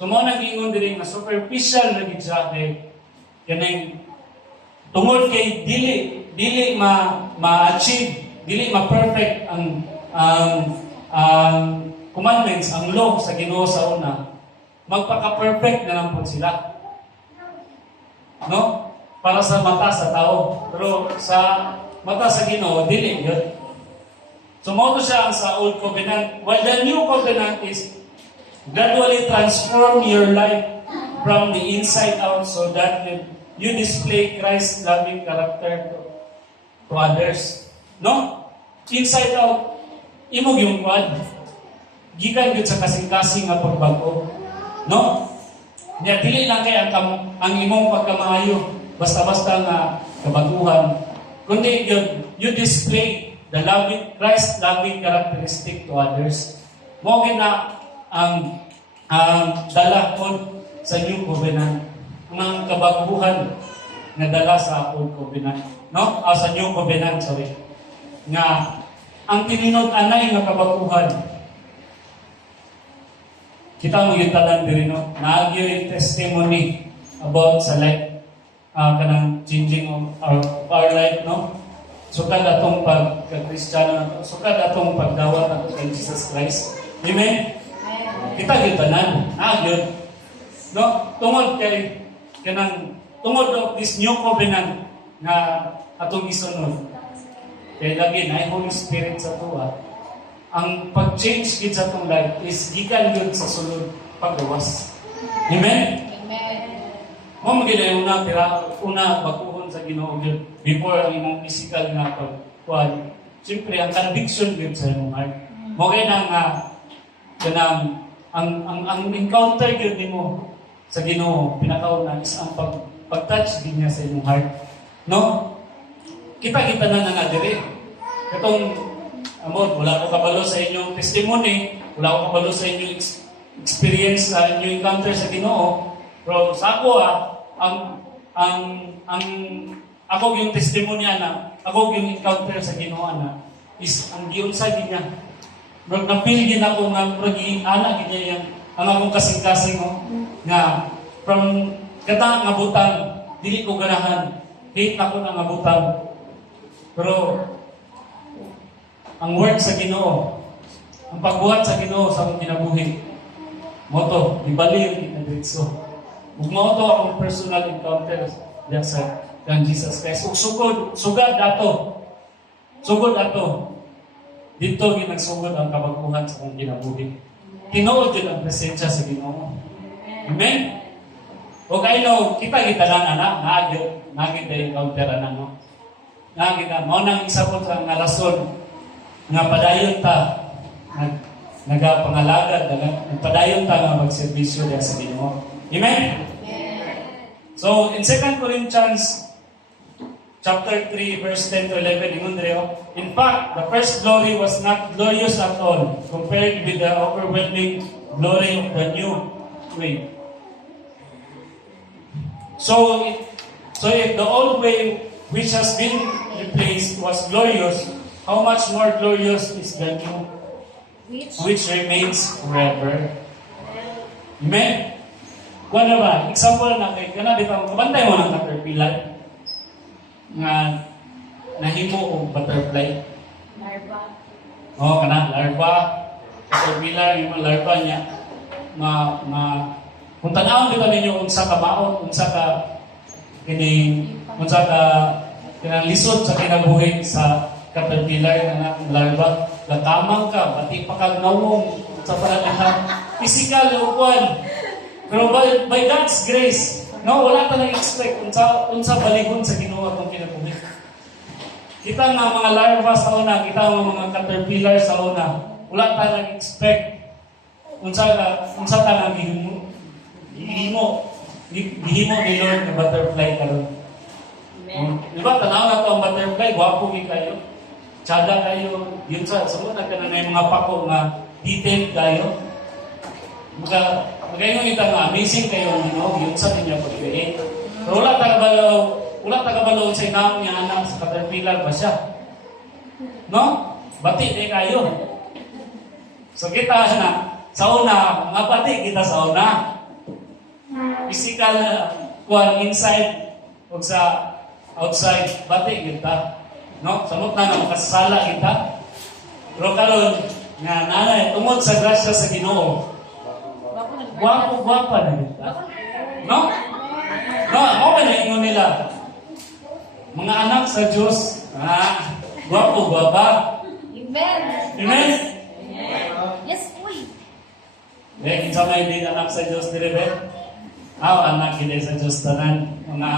So mo nag-ingon diri nga superficial na gid siya kay kanang tungod kay dili ma-achieve, dili ma-perfect ang commandments, ang law sa Ginoo sa una. Magpaka-perfect na lang po sila. No? Para sa mata sa tao. Pero sa mata sa Ginoo dili yun. So, mo siya sa Old Covenant. While the New Covenant is gradually transform your life from the inside out so that you display Christ's loving character to others. No? Inside out, imog yung kwan. Gikan yun sa kasing-kasing nga pagbago. No? Niya, dili lang kay ang imong pagkamaayo. Basta-basta nga kabaguhan. Kundi yun, you display the Christ loving characteristic to others. Mo na ang dala kon sa New Covenant, ang kabaguhan na dala sa Old Covenant, no? Sa New Covenant, sorry. Nga ang tininod-anay nga kabaguhan. Kita mo yung talan diri, no? Naagyo yung testimony about sa life, kanang changing of our life, no? Sukad atong pagka-Kristiyano, sukad atong pagdawat nato kay Jesus Christ. Amen? Kita gyud tanan, gyud. No, tungod kay tungod of this new covenant nga atong isunod. Kay lagi na Holy Spirit sa tuwa. Ang pag-change gid sa atong life is gikan gyud sa sulod paggawas. Amen? Amen. Mo magila una baguhon sa Ginoo gyud before ang imong physical nga pagkuan. Siyempre ang conviction gyud sa imong heart. Mo kay nang kanang ang encounter gyud nimo sa Ginoo pinakauna is ang pag-touch din niya sa imong heart. No? Kita na nga diri. Katong wala ko kabalo sa inyong testimony, wala ko kabalo sa inyong experience sa inyong encounter sa Ginoo. Pero sa ako ako yung testimony ako yung encounter sa Ginoo is ang giunsa gid niya. Bro na-feel gid ako nga ana gid niya ang akong kasing-kasing nga from kata nga butang dili ko ganahan hate na ko nga butang. Pero ang word sa Ginoo, ang pagbuhat sa Ginoo sa akong kinabuhi, moto ibalik na diretso. Ug mao to akong personal encounter diya sa kan Jesus Christ. Ug sugad ato. Dito ginagsugod ang kabaguhan sa akong kinabuhi. Tinuod yun ang presensya sa Ginoo. Amen? O kayo, kita lang, nagit na encounter no? Nagit na, mao nang isa po sa nga rason nga padayon ta, nagapangalaga, padayon ta nga magserbisyo diya sa Ginoo. Amen? So, in 2 Corinthians chapter 3, verse 10 to 11, in fact, the first glory was not glorious at all compared with the overwhelming glory of the new way. So if the old way which has been replaced was glorious, how much more glorious is the new which remains forever? Amen? Kung ano ba? Example na kay kana bitaw kabantay mo ng caterpillar nga nahimo og butterfly? Larva. Oh, kana larva. Caterpillar yung mga larva niya. Kung tanawon kita ninyo unsa ka maot, unsa ka kinang lisod sa kinabuhi sa caterpillar na larva, gakamang ka, pati pa kag nawong sa pananahan. Physical upuan. Pero by God's grace, no, wala ta nag-expect unsa baligon sa Ginoo atong kinabuhi. Kita nga mga larva sa una, kita nga mga caterpillar sa una, wala ta nag-expect unsa ta nga gihimo ni Lord na butterfly karon. Di ba, tanaw na ito ang butterfly, gwapo kayo, tsada kayo, yun sa una ka na yung mga pako nga detailed kayo. Magayon kita nga, amazing kayo, yun sa niya pag-create. Pero wala tagabalaw sa inang niya anak sa caterpillar ba siya? No? Bati di kayo. So kita na, sa una, mga bati kita sa una. Physical inside o sa outside, bati kita. No? Samot na makasala kita. Pero karon nga nanay, tungod sa grasya sa Ginoo, Gwapa na kita. No? No, ako ba na ingon nila? Mga anak sa Diyos, gwapo, gwapa. Amen. Amen? Yes, uy. Kinsa may din anak sa Diyos, di rin? Anak hindi sa Diyos tanan. Mga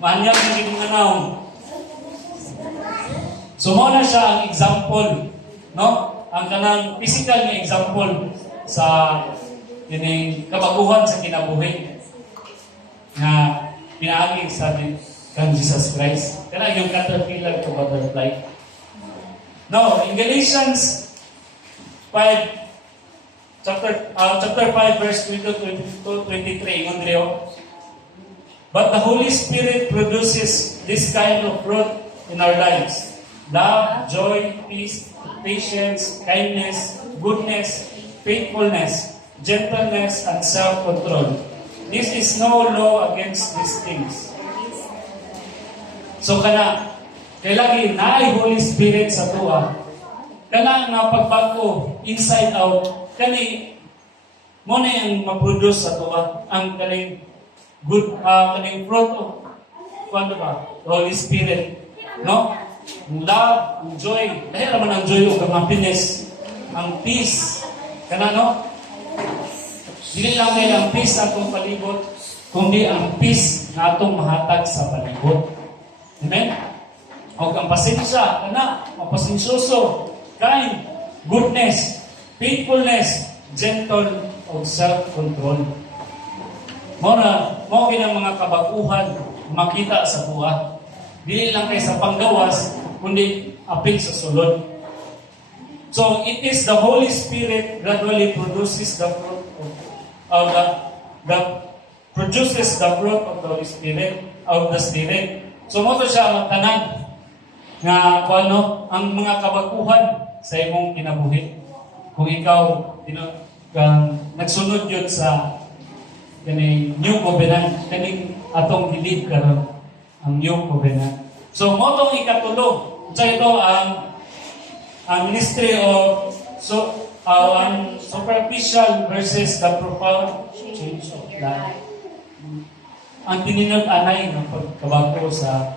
manyag na kining nanawang. So, mo na siya ang example, no? Ang kanang physical na example sa yung kabaguhan sa kinabuhi na pinaagi sa kan Jesus Christ. Kaya yung caterpillar to butterfly. No, in Galatians 5, chapter 5, verse 22-23, ingon Leo. But the Holy Spirit produces this kind of fruit in our lives. Love, joy, peace, patience, kindness, goodness, faithfulness, gentleness, and self-control. This is no law against these things. So kailangan naay Holy Spirit sa tuwa. Kana nga pagbago inside out, kani mo na yung maproduce sa tuwa ang kaning good kaning fruit of Holy Spirit, no? Ang love, ang joy, dahil naman ang joy o ang happiness, ang peace, kana no? Dili lang kayo ang peace sa atong palibot, kundi ang peace na atong mahatag sa palibot. Amen? O ang pasensya, mapasensyoso, kind, goodness, faithfulness, gentle, o self-control. Mo kinang mga kabaguhan makita sa buha. Dili lang kayo sa panggawas, kundi apil sa sulod. So, it is the Holy Spirit gradually produces the fruit of produces the fruit of the Holy Spirit, of the Spirit. So, mo to siya magtanan nga kung ano, ang mga kabaguhan sa imong kinabuhi. Kung ikaw, nagsunod yun sa kaning new covenant, kaning atong gilid karon ang new covenant. So, mo tong ikatulo. So, ito ang ministry of superficial versus the profound change of life. Ang tininod-anay ng pagkabago sa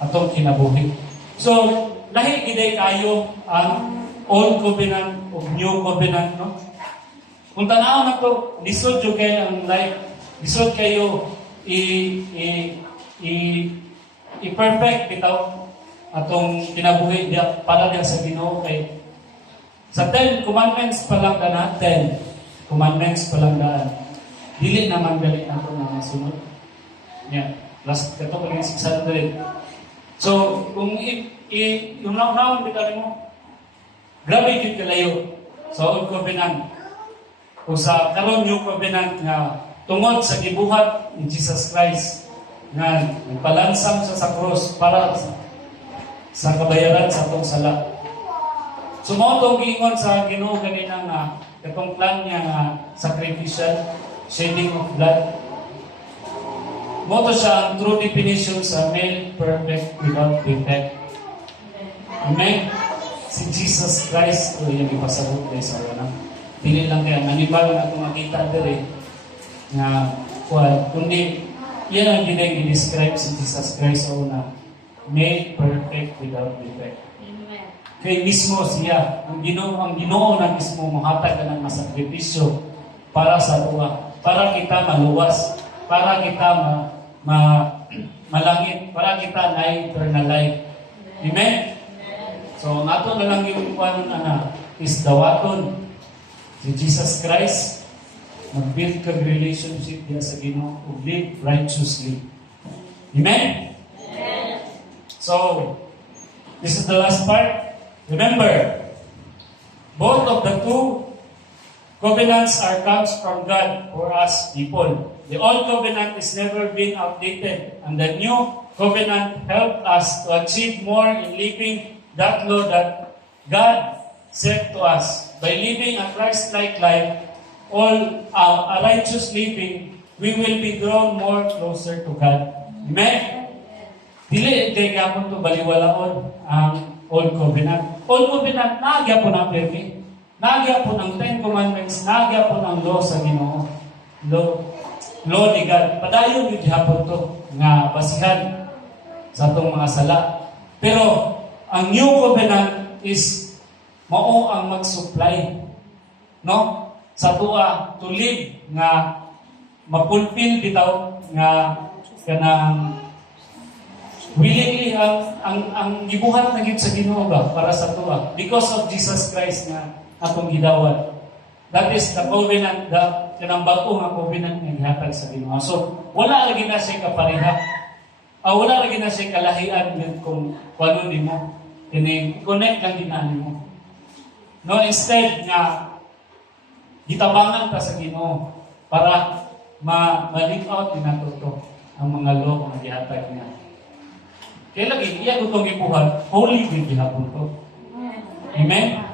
atong kinabuhi. So, lahi giday kayo ang old covenant o new covenant, no? Kung tanaw na to, lisod yung kayo ang life, lisod kayo i-perfect bitaw atong kinabuhi para diya sa Ginoo kay sa 10 commandments pa lang na 10 commandments pa lang daan. Dili naman gali nato na masunod. Yeah. Last kato ko yung 600. So, kung yung naunawang bitaw mo, grabe yun kalayo sa old covenant o sa karon new covenant nga tungod sa gibuhat ni Jesus Christ nga nagpalansang siya sa cross para sa kabayaran sa atong sala. Sumotong giingon sa Ginoo ganina nga katong plan niya nga sacrificial shedding of blood. Moto siya ang true definition sa male perfect without defect. Amen? Si Jesus Christ, ito yung ipasabot kayo sa una. Dili lang kaya, nanibal na ito makita diri na kundi yan ang i-describe si Jesus Christ sa una. Made perfect without defect. Kaya mismo siya, ang Ginoo na mismo mahatag ka ng masakripisyo para sa tuwa, para kita maluwas, para kita malangit, para kita na eternal life. Amen? So, nato na lang yung paano is dawaton si Jesus Christ, mag-build kag relationship niya sa Ginoo, ug live righteously. Amen? So, this is the last part. Remember, both of the two covenants comes from God for us people. The old covenant is never been outdated, and the new covenant helped us to achieve more in living that law that God set to us. By living a Christ-like life, all a righteous living, we will be drawn more closer to God. Amen? Dili kay gyapon to baliwalaon ang Old Covenant. Old Covenant, nagyapon ang permit. Nagyapon ang Ten Commandments. Nagyapon ang law sa Ginoo. Law ni God. Padayon yung hapon to nga basihan sa itong mga sala. Pero, ang New Covenant is mao ang mag-supply. No? Sa tuwa, to live nga mapulfill bitaw nga kanang willingly ang gibuhat na gid sa Ginoo ba para sa tuwa because of Jesus Christ nga atong gidawat. That is the covenant, the kanang bago nga covenant nga gihatag sa Ginoo. So wala ra gid na siya kapareha. Wala ra gid na siya kalahian gid kung kuno nimo kini connect lang gid mo. No, instead nga gitabangan ta sa Ginoo para ma-live out din nato to ang mga law nga gihatag niya. Kaya lagi, iya ko itong ibuhat, holy will be hapon to. Amen?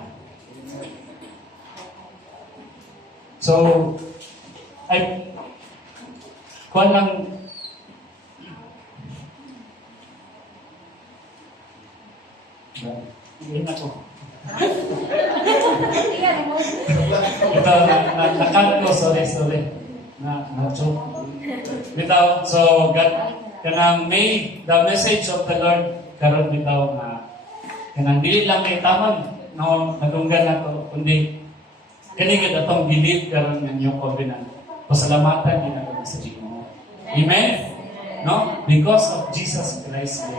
So, kuhan lang, hindi na ko. Ito, nakat ko, sorry. Na-joke. Bitaw, so, kanang may the message of the Lord karon bitaw nga kanang dili lang kay tamang no nadunggan nato kundi kani gid atong believe karon nga new covenant. Pasalamatan din nato sa Ginoo. Amen. No? Because of Jesus Christ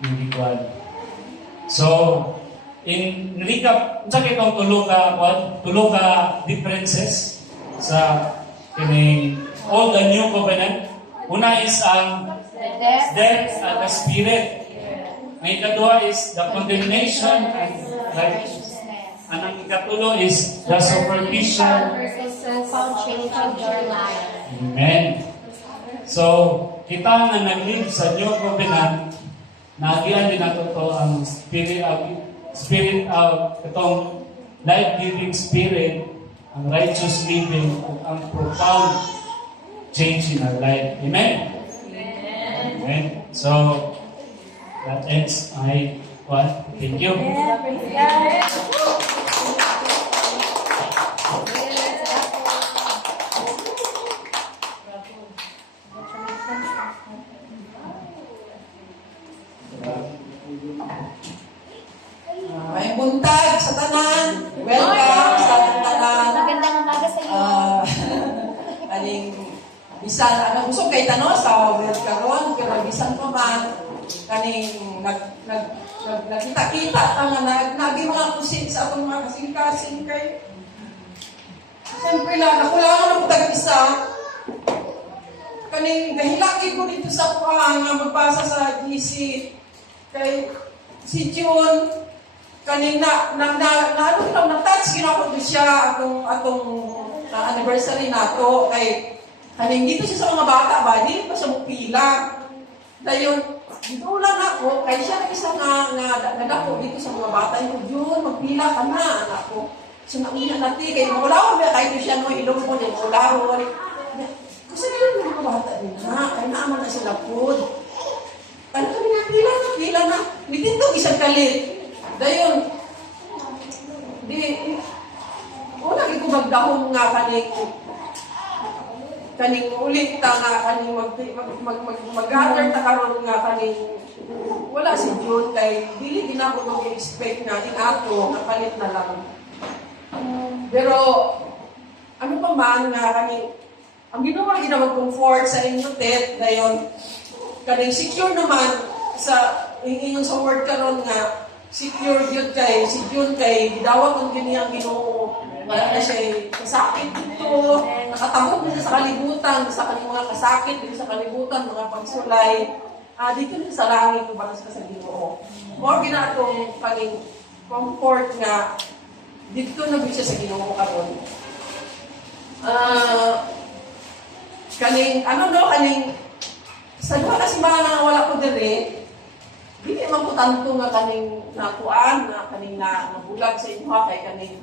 individual. So in recap, unsa kay tong tulo ka differences sa kini all the new covenant. Una is ang death and the spirit. Ang ikadua is the condemnation and righteousness. And ang ikatulo is the superficial. Amen. So, kita nga nag-live sa New Covenant, nagian din nato to ang spirit of itong life-giving spirit, ang righteous living, ang profound change in our life. Amen? Amen. So, that ends my one. Thank you. May buntag sa tanan. Welcome sa tanan. Magandang umaga sa iyo. Aning bisan ano gusto kay tanong sa world karon pero bisan pa man kaning nagkita-kita ang nagi mga kusin sa atong mga kasing-kasing kay siyempre lang nakulangan ang tag-isa kaning gahilaki ko dito sa kuha nga magbasa sa GC kay si June kaning na-touch ginako siya atong anniversary nato kay kaning dito siya sa mga bata ba, hindi pa siya mupila. Dayon, dito lang ako, kaya siya na isa nga nadako dito sa mga bata. Yung June, magpila ka na, anak ko. So, nauna natin, kaya maulawon ba, kahit siya no, ilong mo, maulawon. Kasi nila yung mga bata din na, kaya naaman na sila po. Kaya kami pila na. Nitindog isang kalit. Dayon, di, wala gid ko magdahom nga kaning ulit ta nga kaning mag-gather ta karon nga kaning wala si June kay dili din ako mag-expect na ato nga palit na lang. Pero ano pa man nga kaning ang ginawa gid na comfort sa inyo tet dayon kaning secure naman sa ingon sa word karon nga secure gyud kay si June kay gidawat ang ganiyang Ginoo. Wala na siya kasakit dito, nakatabog na siya sa kalibutan, sa kanyang mga kasakit dito sa kalibutan, mga pagsulay. Dito na sa langit, kung balas ka sa Ginoo. More ginatong kaning comfort nga, dito na siya sa Ginoo karon. Kaning, sa duha kasi mga nga wala ko dire, hindi man ko tanto nga kaning nakuan, nga kaning nabulag sa inyo kay kaning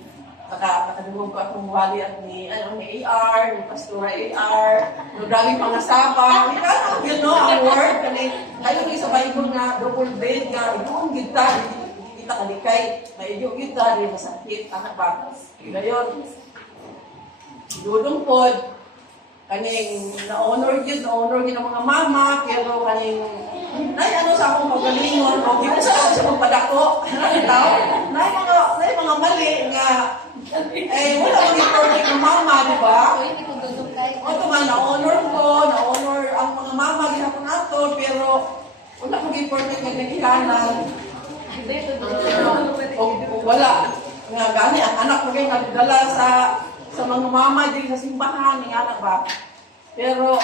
nakadungog ko akong wali at ni AR, ni Pastora AR, no grabing pangasapa. Yun no, ang word kaning ayo ni sa Bible nga double bed nga iyon kita kita kalikay, may iyo kita di masakit anak ba. Dayon. Dudong pod kaning na-honor gyud ang mga mama pero kaning nay ano sa akong pagalingon o di ko sa pagpadako nay mga mali nga wala maging perfect ng mama, di ba? O ito nga, na-honor ang mga mama, ginapon nato, pero wala maging perfect ng nagihanan. O wala. Nga gani, ang anak mo kayo nagdala sa mga mama, din sa simbahan, ng anak ba? Pero,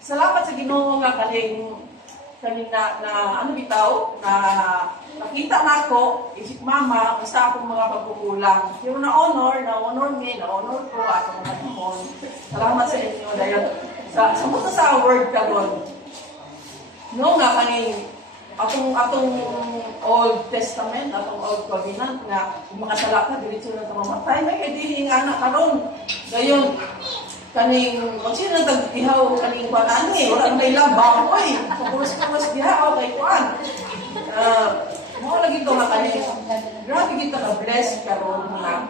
salamat sa Ginoo nga kaning na ano bitaw na nakita nako isip mama basta akong mga pagkukulang pero na-honor ko atong mga timon. Salamat sa inyo dayon sa muta sa word karon no nga kaning atong Old Testament atong Old Covenant nga kung makasala ka diretso na mamatay may kay dili nga anak karon dayon kaning magsino tag-ihaw kaning kuan wala may labaw oy puros diha kay kuan mo lagi to nga kaning grabe kita ka bless karon nga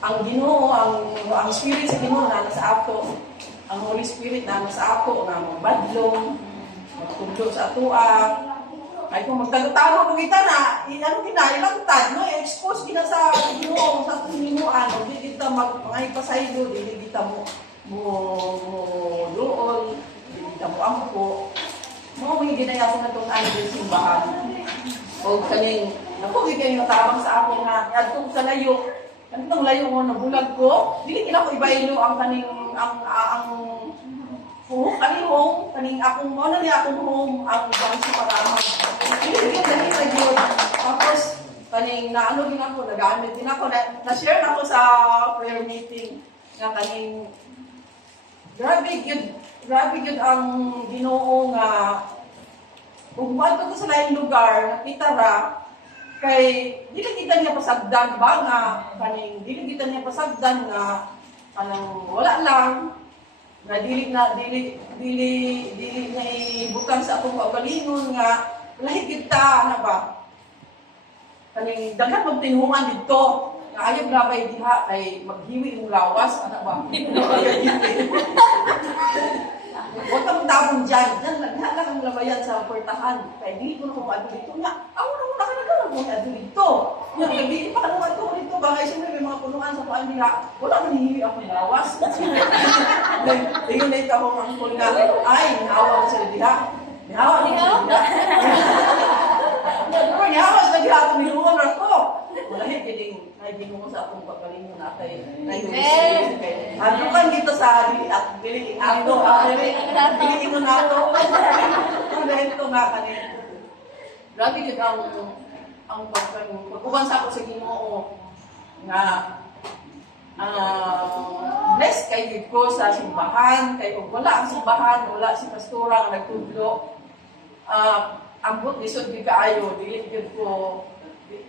ang Ginoo ang spirit sa Ginoo na nasa ato ang Holy Spirit na nasa ato nga magbadlong magtudlo sa atoa ay kung magtagtaro mo kita na, ilangtad, no? I-expose kita sa Ginoo, sa atong Ginooan, o di kita magpangay pa sa iyo, di kita mo doon, di kita mo ampo. Mga mga ginayasan na itong ano din simbahan. O kaning, naku, kayo natamang sa ako nga, yadtong sa layo, kanitong layo mo, nabulag ko, dili kina ko ibaylo ang kaning, kaning akong mo na niya akong home ang bangsi paraman. Hindi sa yun. Tapos, kaning naano din ako, nagamit din ako, na-share na ako sa prayer meeting nga kaning grabe yun ang Ginoo nga kung bato ko sa laing lugar, nakita ra, kay dili kita niya pasagdan ba nga kaning dili kita niya pasagdan nga kanang wala lang na dili na bukan sa akong kaugalingon nga lahi kita na ba kaning daghan magtinungan didto nga ayaw labay diha kay maghiwi yung lawas ana ba huwag kang tawon dyan naghala kang labayan sa portahan kay di ko na kumaado dito nga ako na ka kumaado dito nga gabi pa ka kumaado dito bagay siyempre may mga punuan sa kuan diha wala man hiwi ako lawas ayun na ito ako mangkul nga ay nahawa ko sila diha nahawa sa diha ako nilungan ako wala hikiling naibinuho sa akong pagkalingon na kay kan dito sa dili ato dili mo nato ito nga kanina grabe dito ang pagkukan sa ako sa Ginoo nga bless kay gid ko sa simbahan kay kung wala ang simbahan wala si pastora nga nagtudlo ambot lisod di kaayo dili gid ko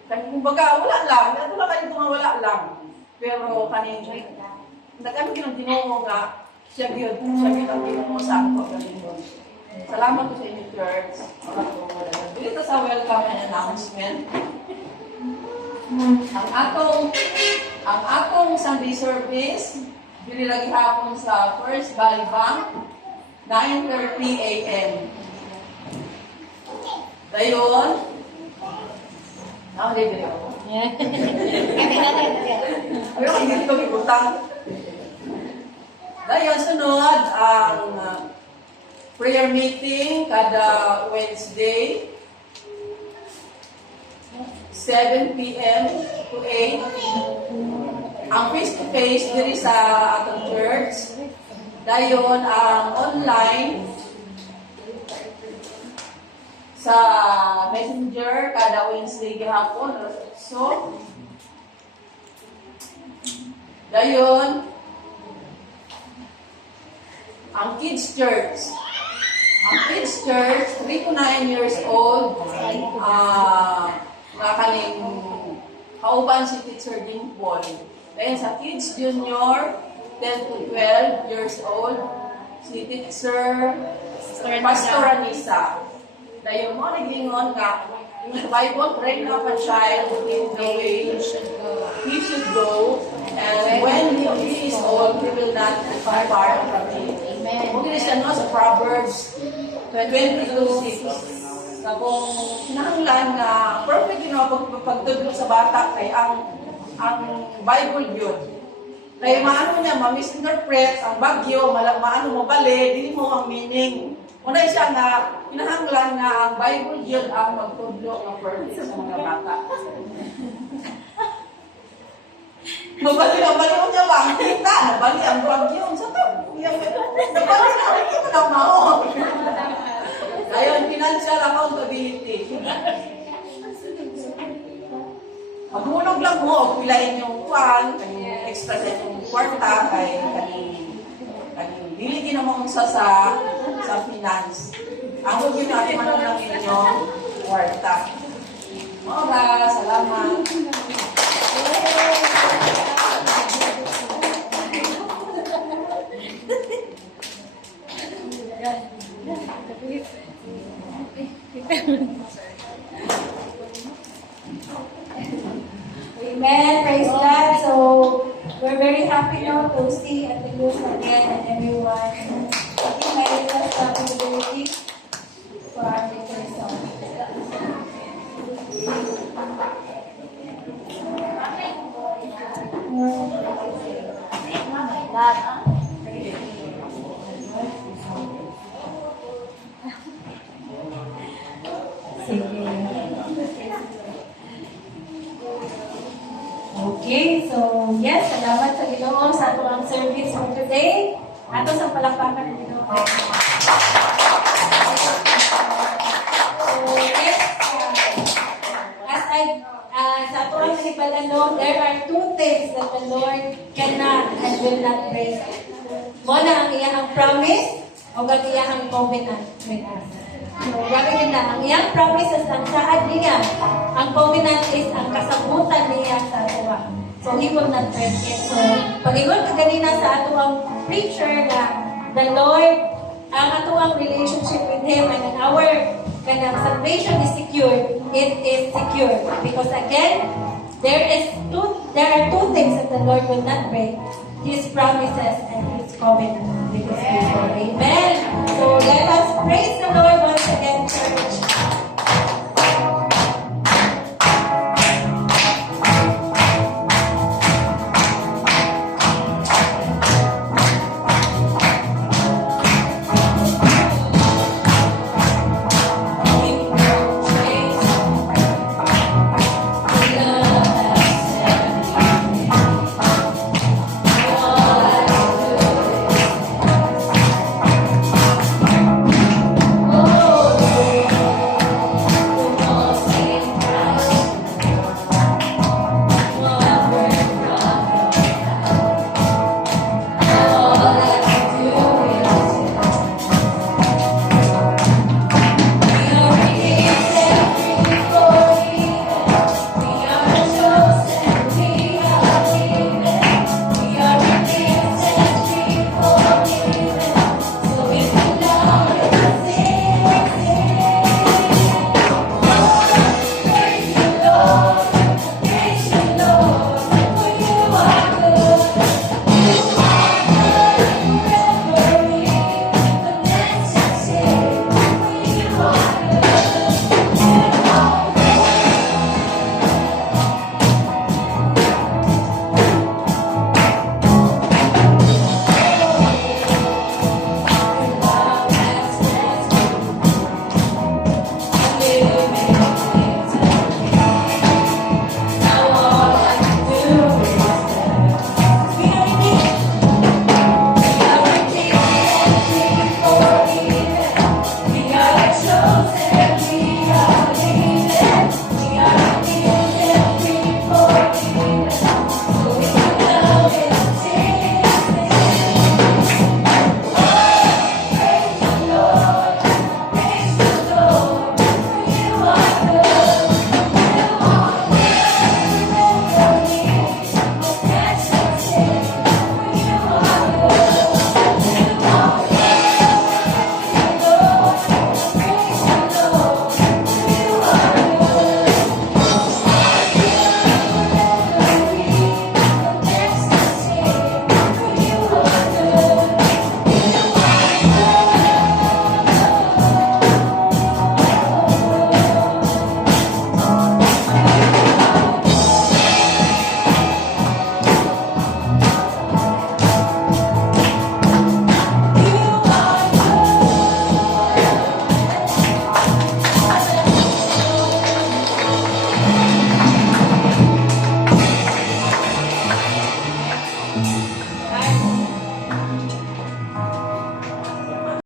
kaning kumbaga wala lang ato lang kayo nga wala lang pero kaning nagano kinang Ginoo nga siya gyud ang Ginoo sa ako galingon Salamat po sa inyo, church. Dito sa welcome and announcement. Ang atong Sunday service, dili lagi hapon sa First Valley Bank, 9:30 a.m. Dayon, dito ako. Pero hindi ko ibutang. Dayon, sunod ang prayer meeting kada Wednesday, 7 p.m. to 8. Ang face-to-face diri sa atong church. Dayon, ang online sa Messenger kada Wednesday gihapon. So, dayon, ang Kids Church. Ang Kids Church, 3 to 9 years old, nga kaning kauban si Teacher Dimple. Then sa Kids Junior, 10 to 12 years old, si Teacher Pastor Anissa. Dahil mo naglingon nga, yung Bible, train up a child in the way he should go, and when he is old, he will not depart from it. Kung siya no, sa Proverbs 22:6. Na kung kinahanglan nga perfect pagtudlo sa bata kay ang Bible yun. Kaya maano niya, ma-misinterpret ang bagyo, maano mo bali, hindi mo ang meaning. Una siya nga, kinahanglan nga ang Bible yun ang magtudlo ng perfect sa mga bata. Nabali mo niya ba? Ang kita, nabali ang bagyo. Sa tabi, nabali na rin ito ng maon. Ngayon, financial accountability. Magmulog lang mo, pilayin yung kuwan, kanyang extra sa yung kwarta, kay kanyang diligin naman sa finance. Ang huwag yun natin manong lang inyong kwarta. Mora, salamat. Amen. Praise God. So, we're very happy now to see at the news again and everyone. I think I request accountability for our little song. Okay, so yes, salamat sa Ginoo sa atong service for today. Ato sa palakpakan ng Ginoo. So yes, sa atong kanipalanon, there are two things that the Lord cannot and will not break. Muna ang iyang promise o ang iyang covenant with us. So, grabe yun na. Ang iyang promises ang saad niya. Ang covenant is ang kasabutan niya sa atua. So, he will not break it. So, pag-ingon ka ganina sa ato ang preacher na the Lord, ang ato ang relationship with Him and our salvation is secure. It is secure. Because again, there are two things that the Lord will not break. His promises and His covenant with His people. Amen.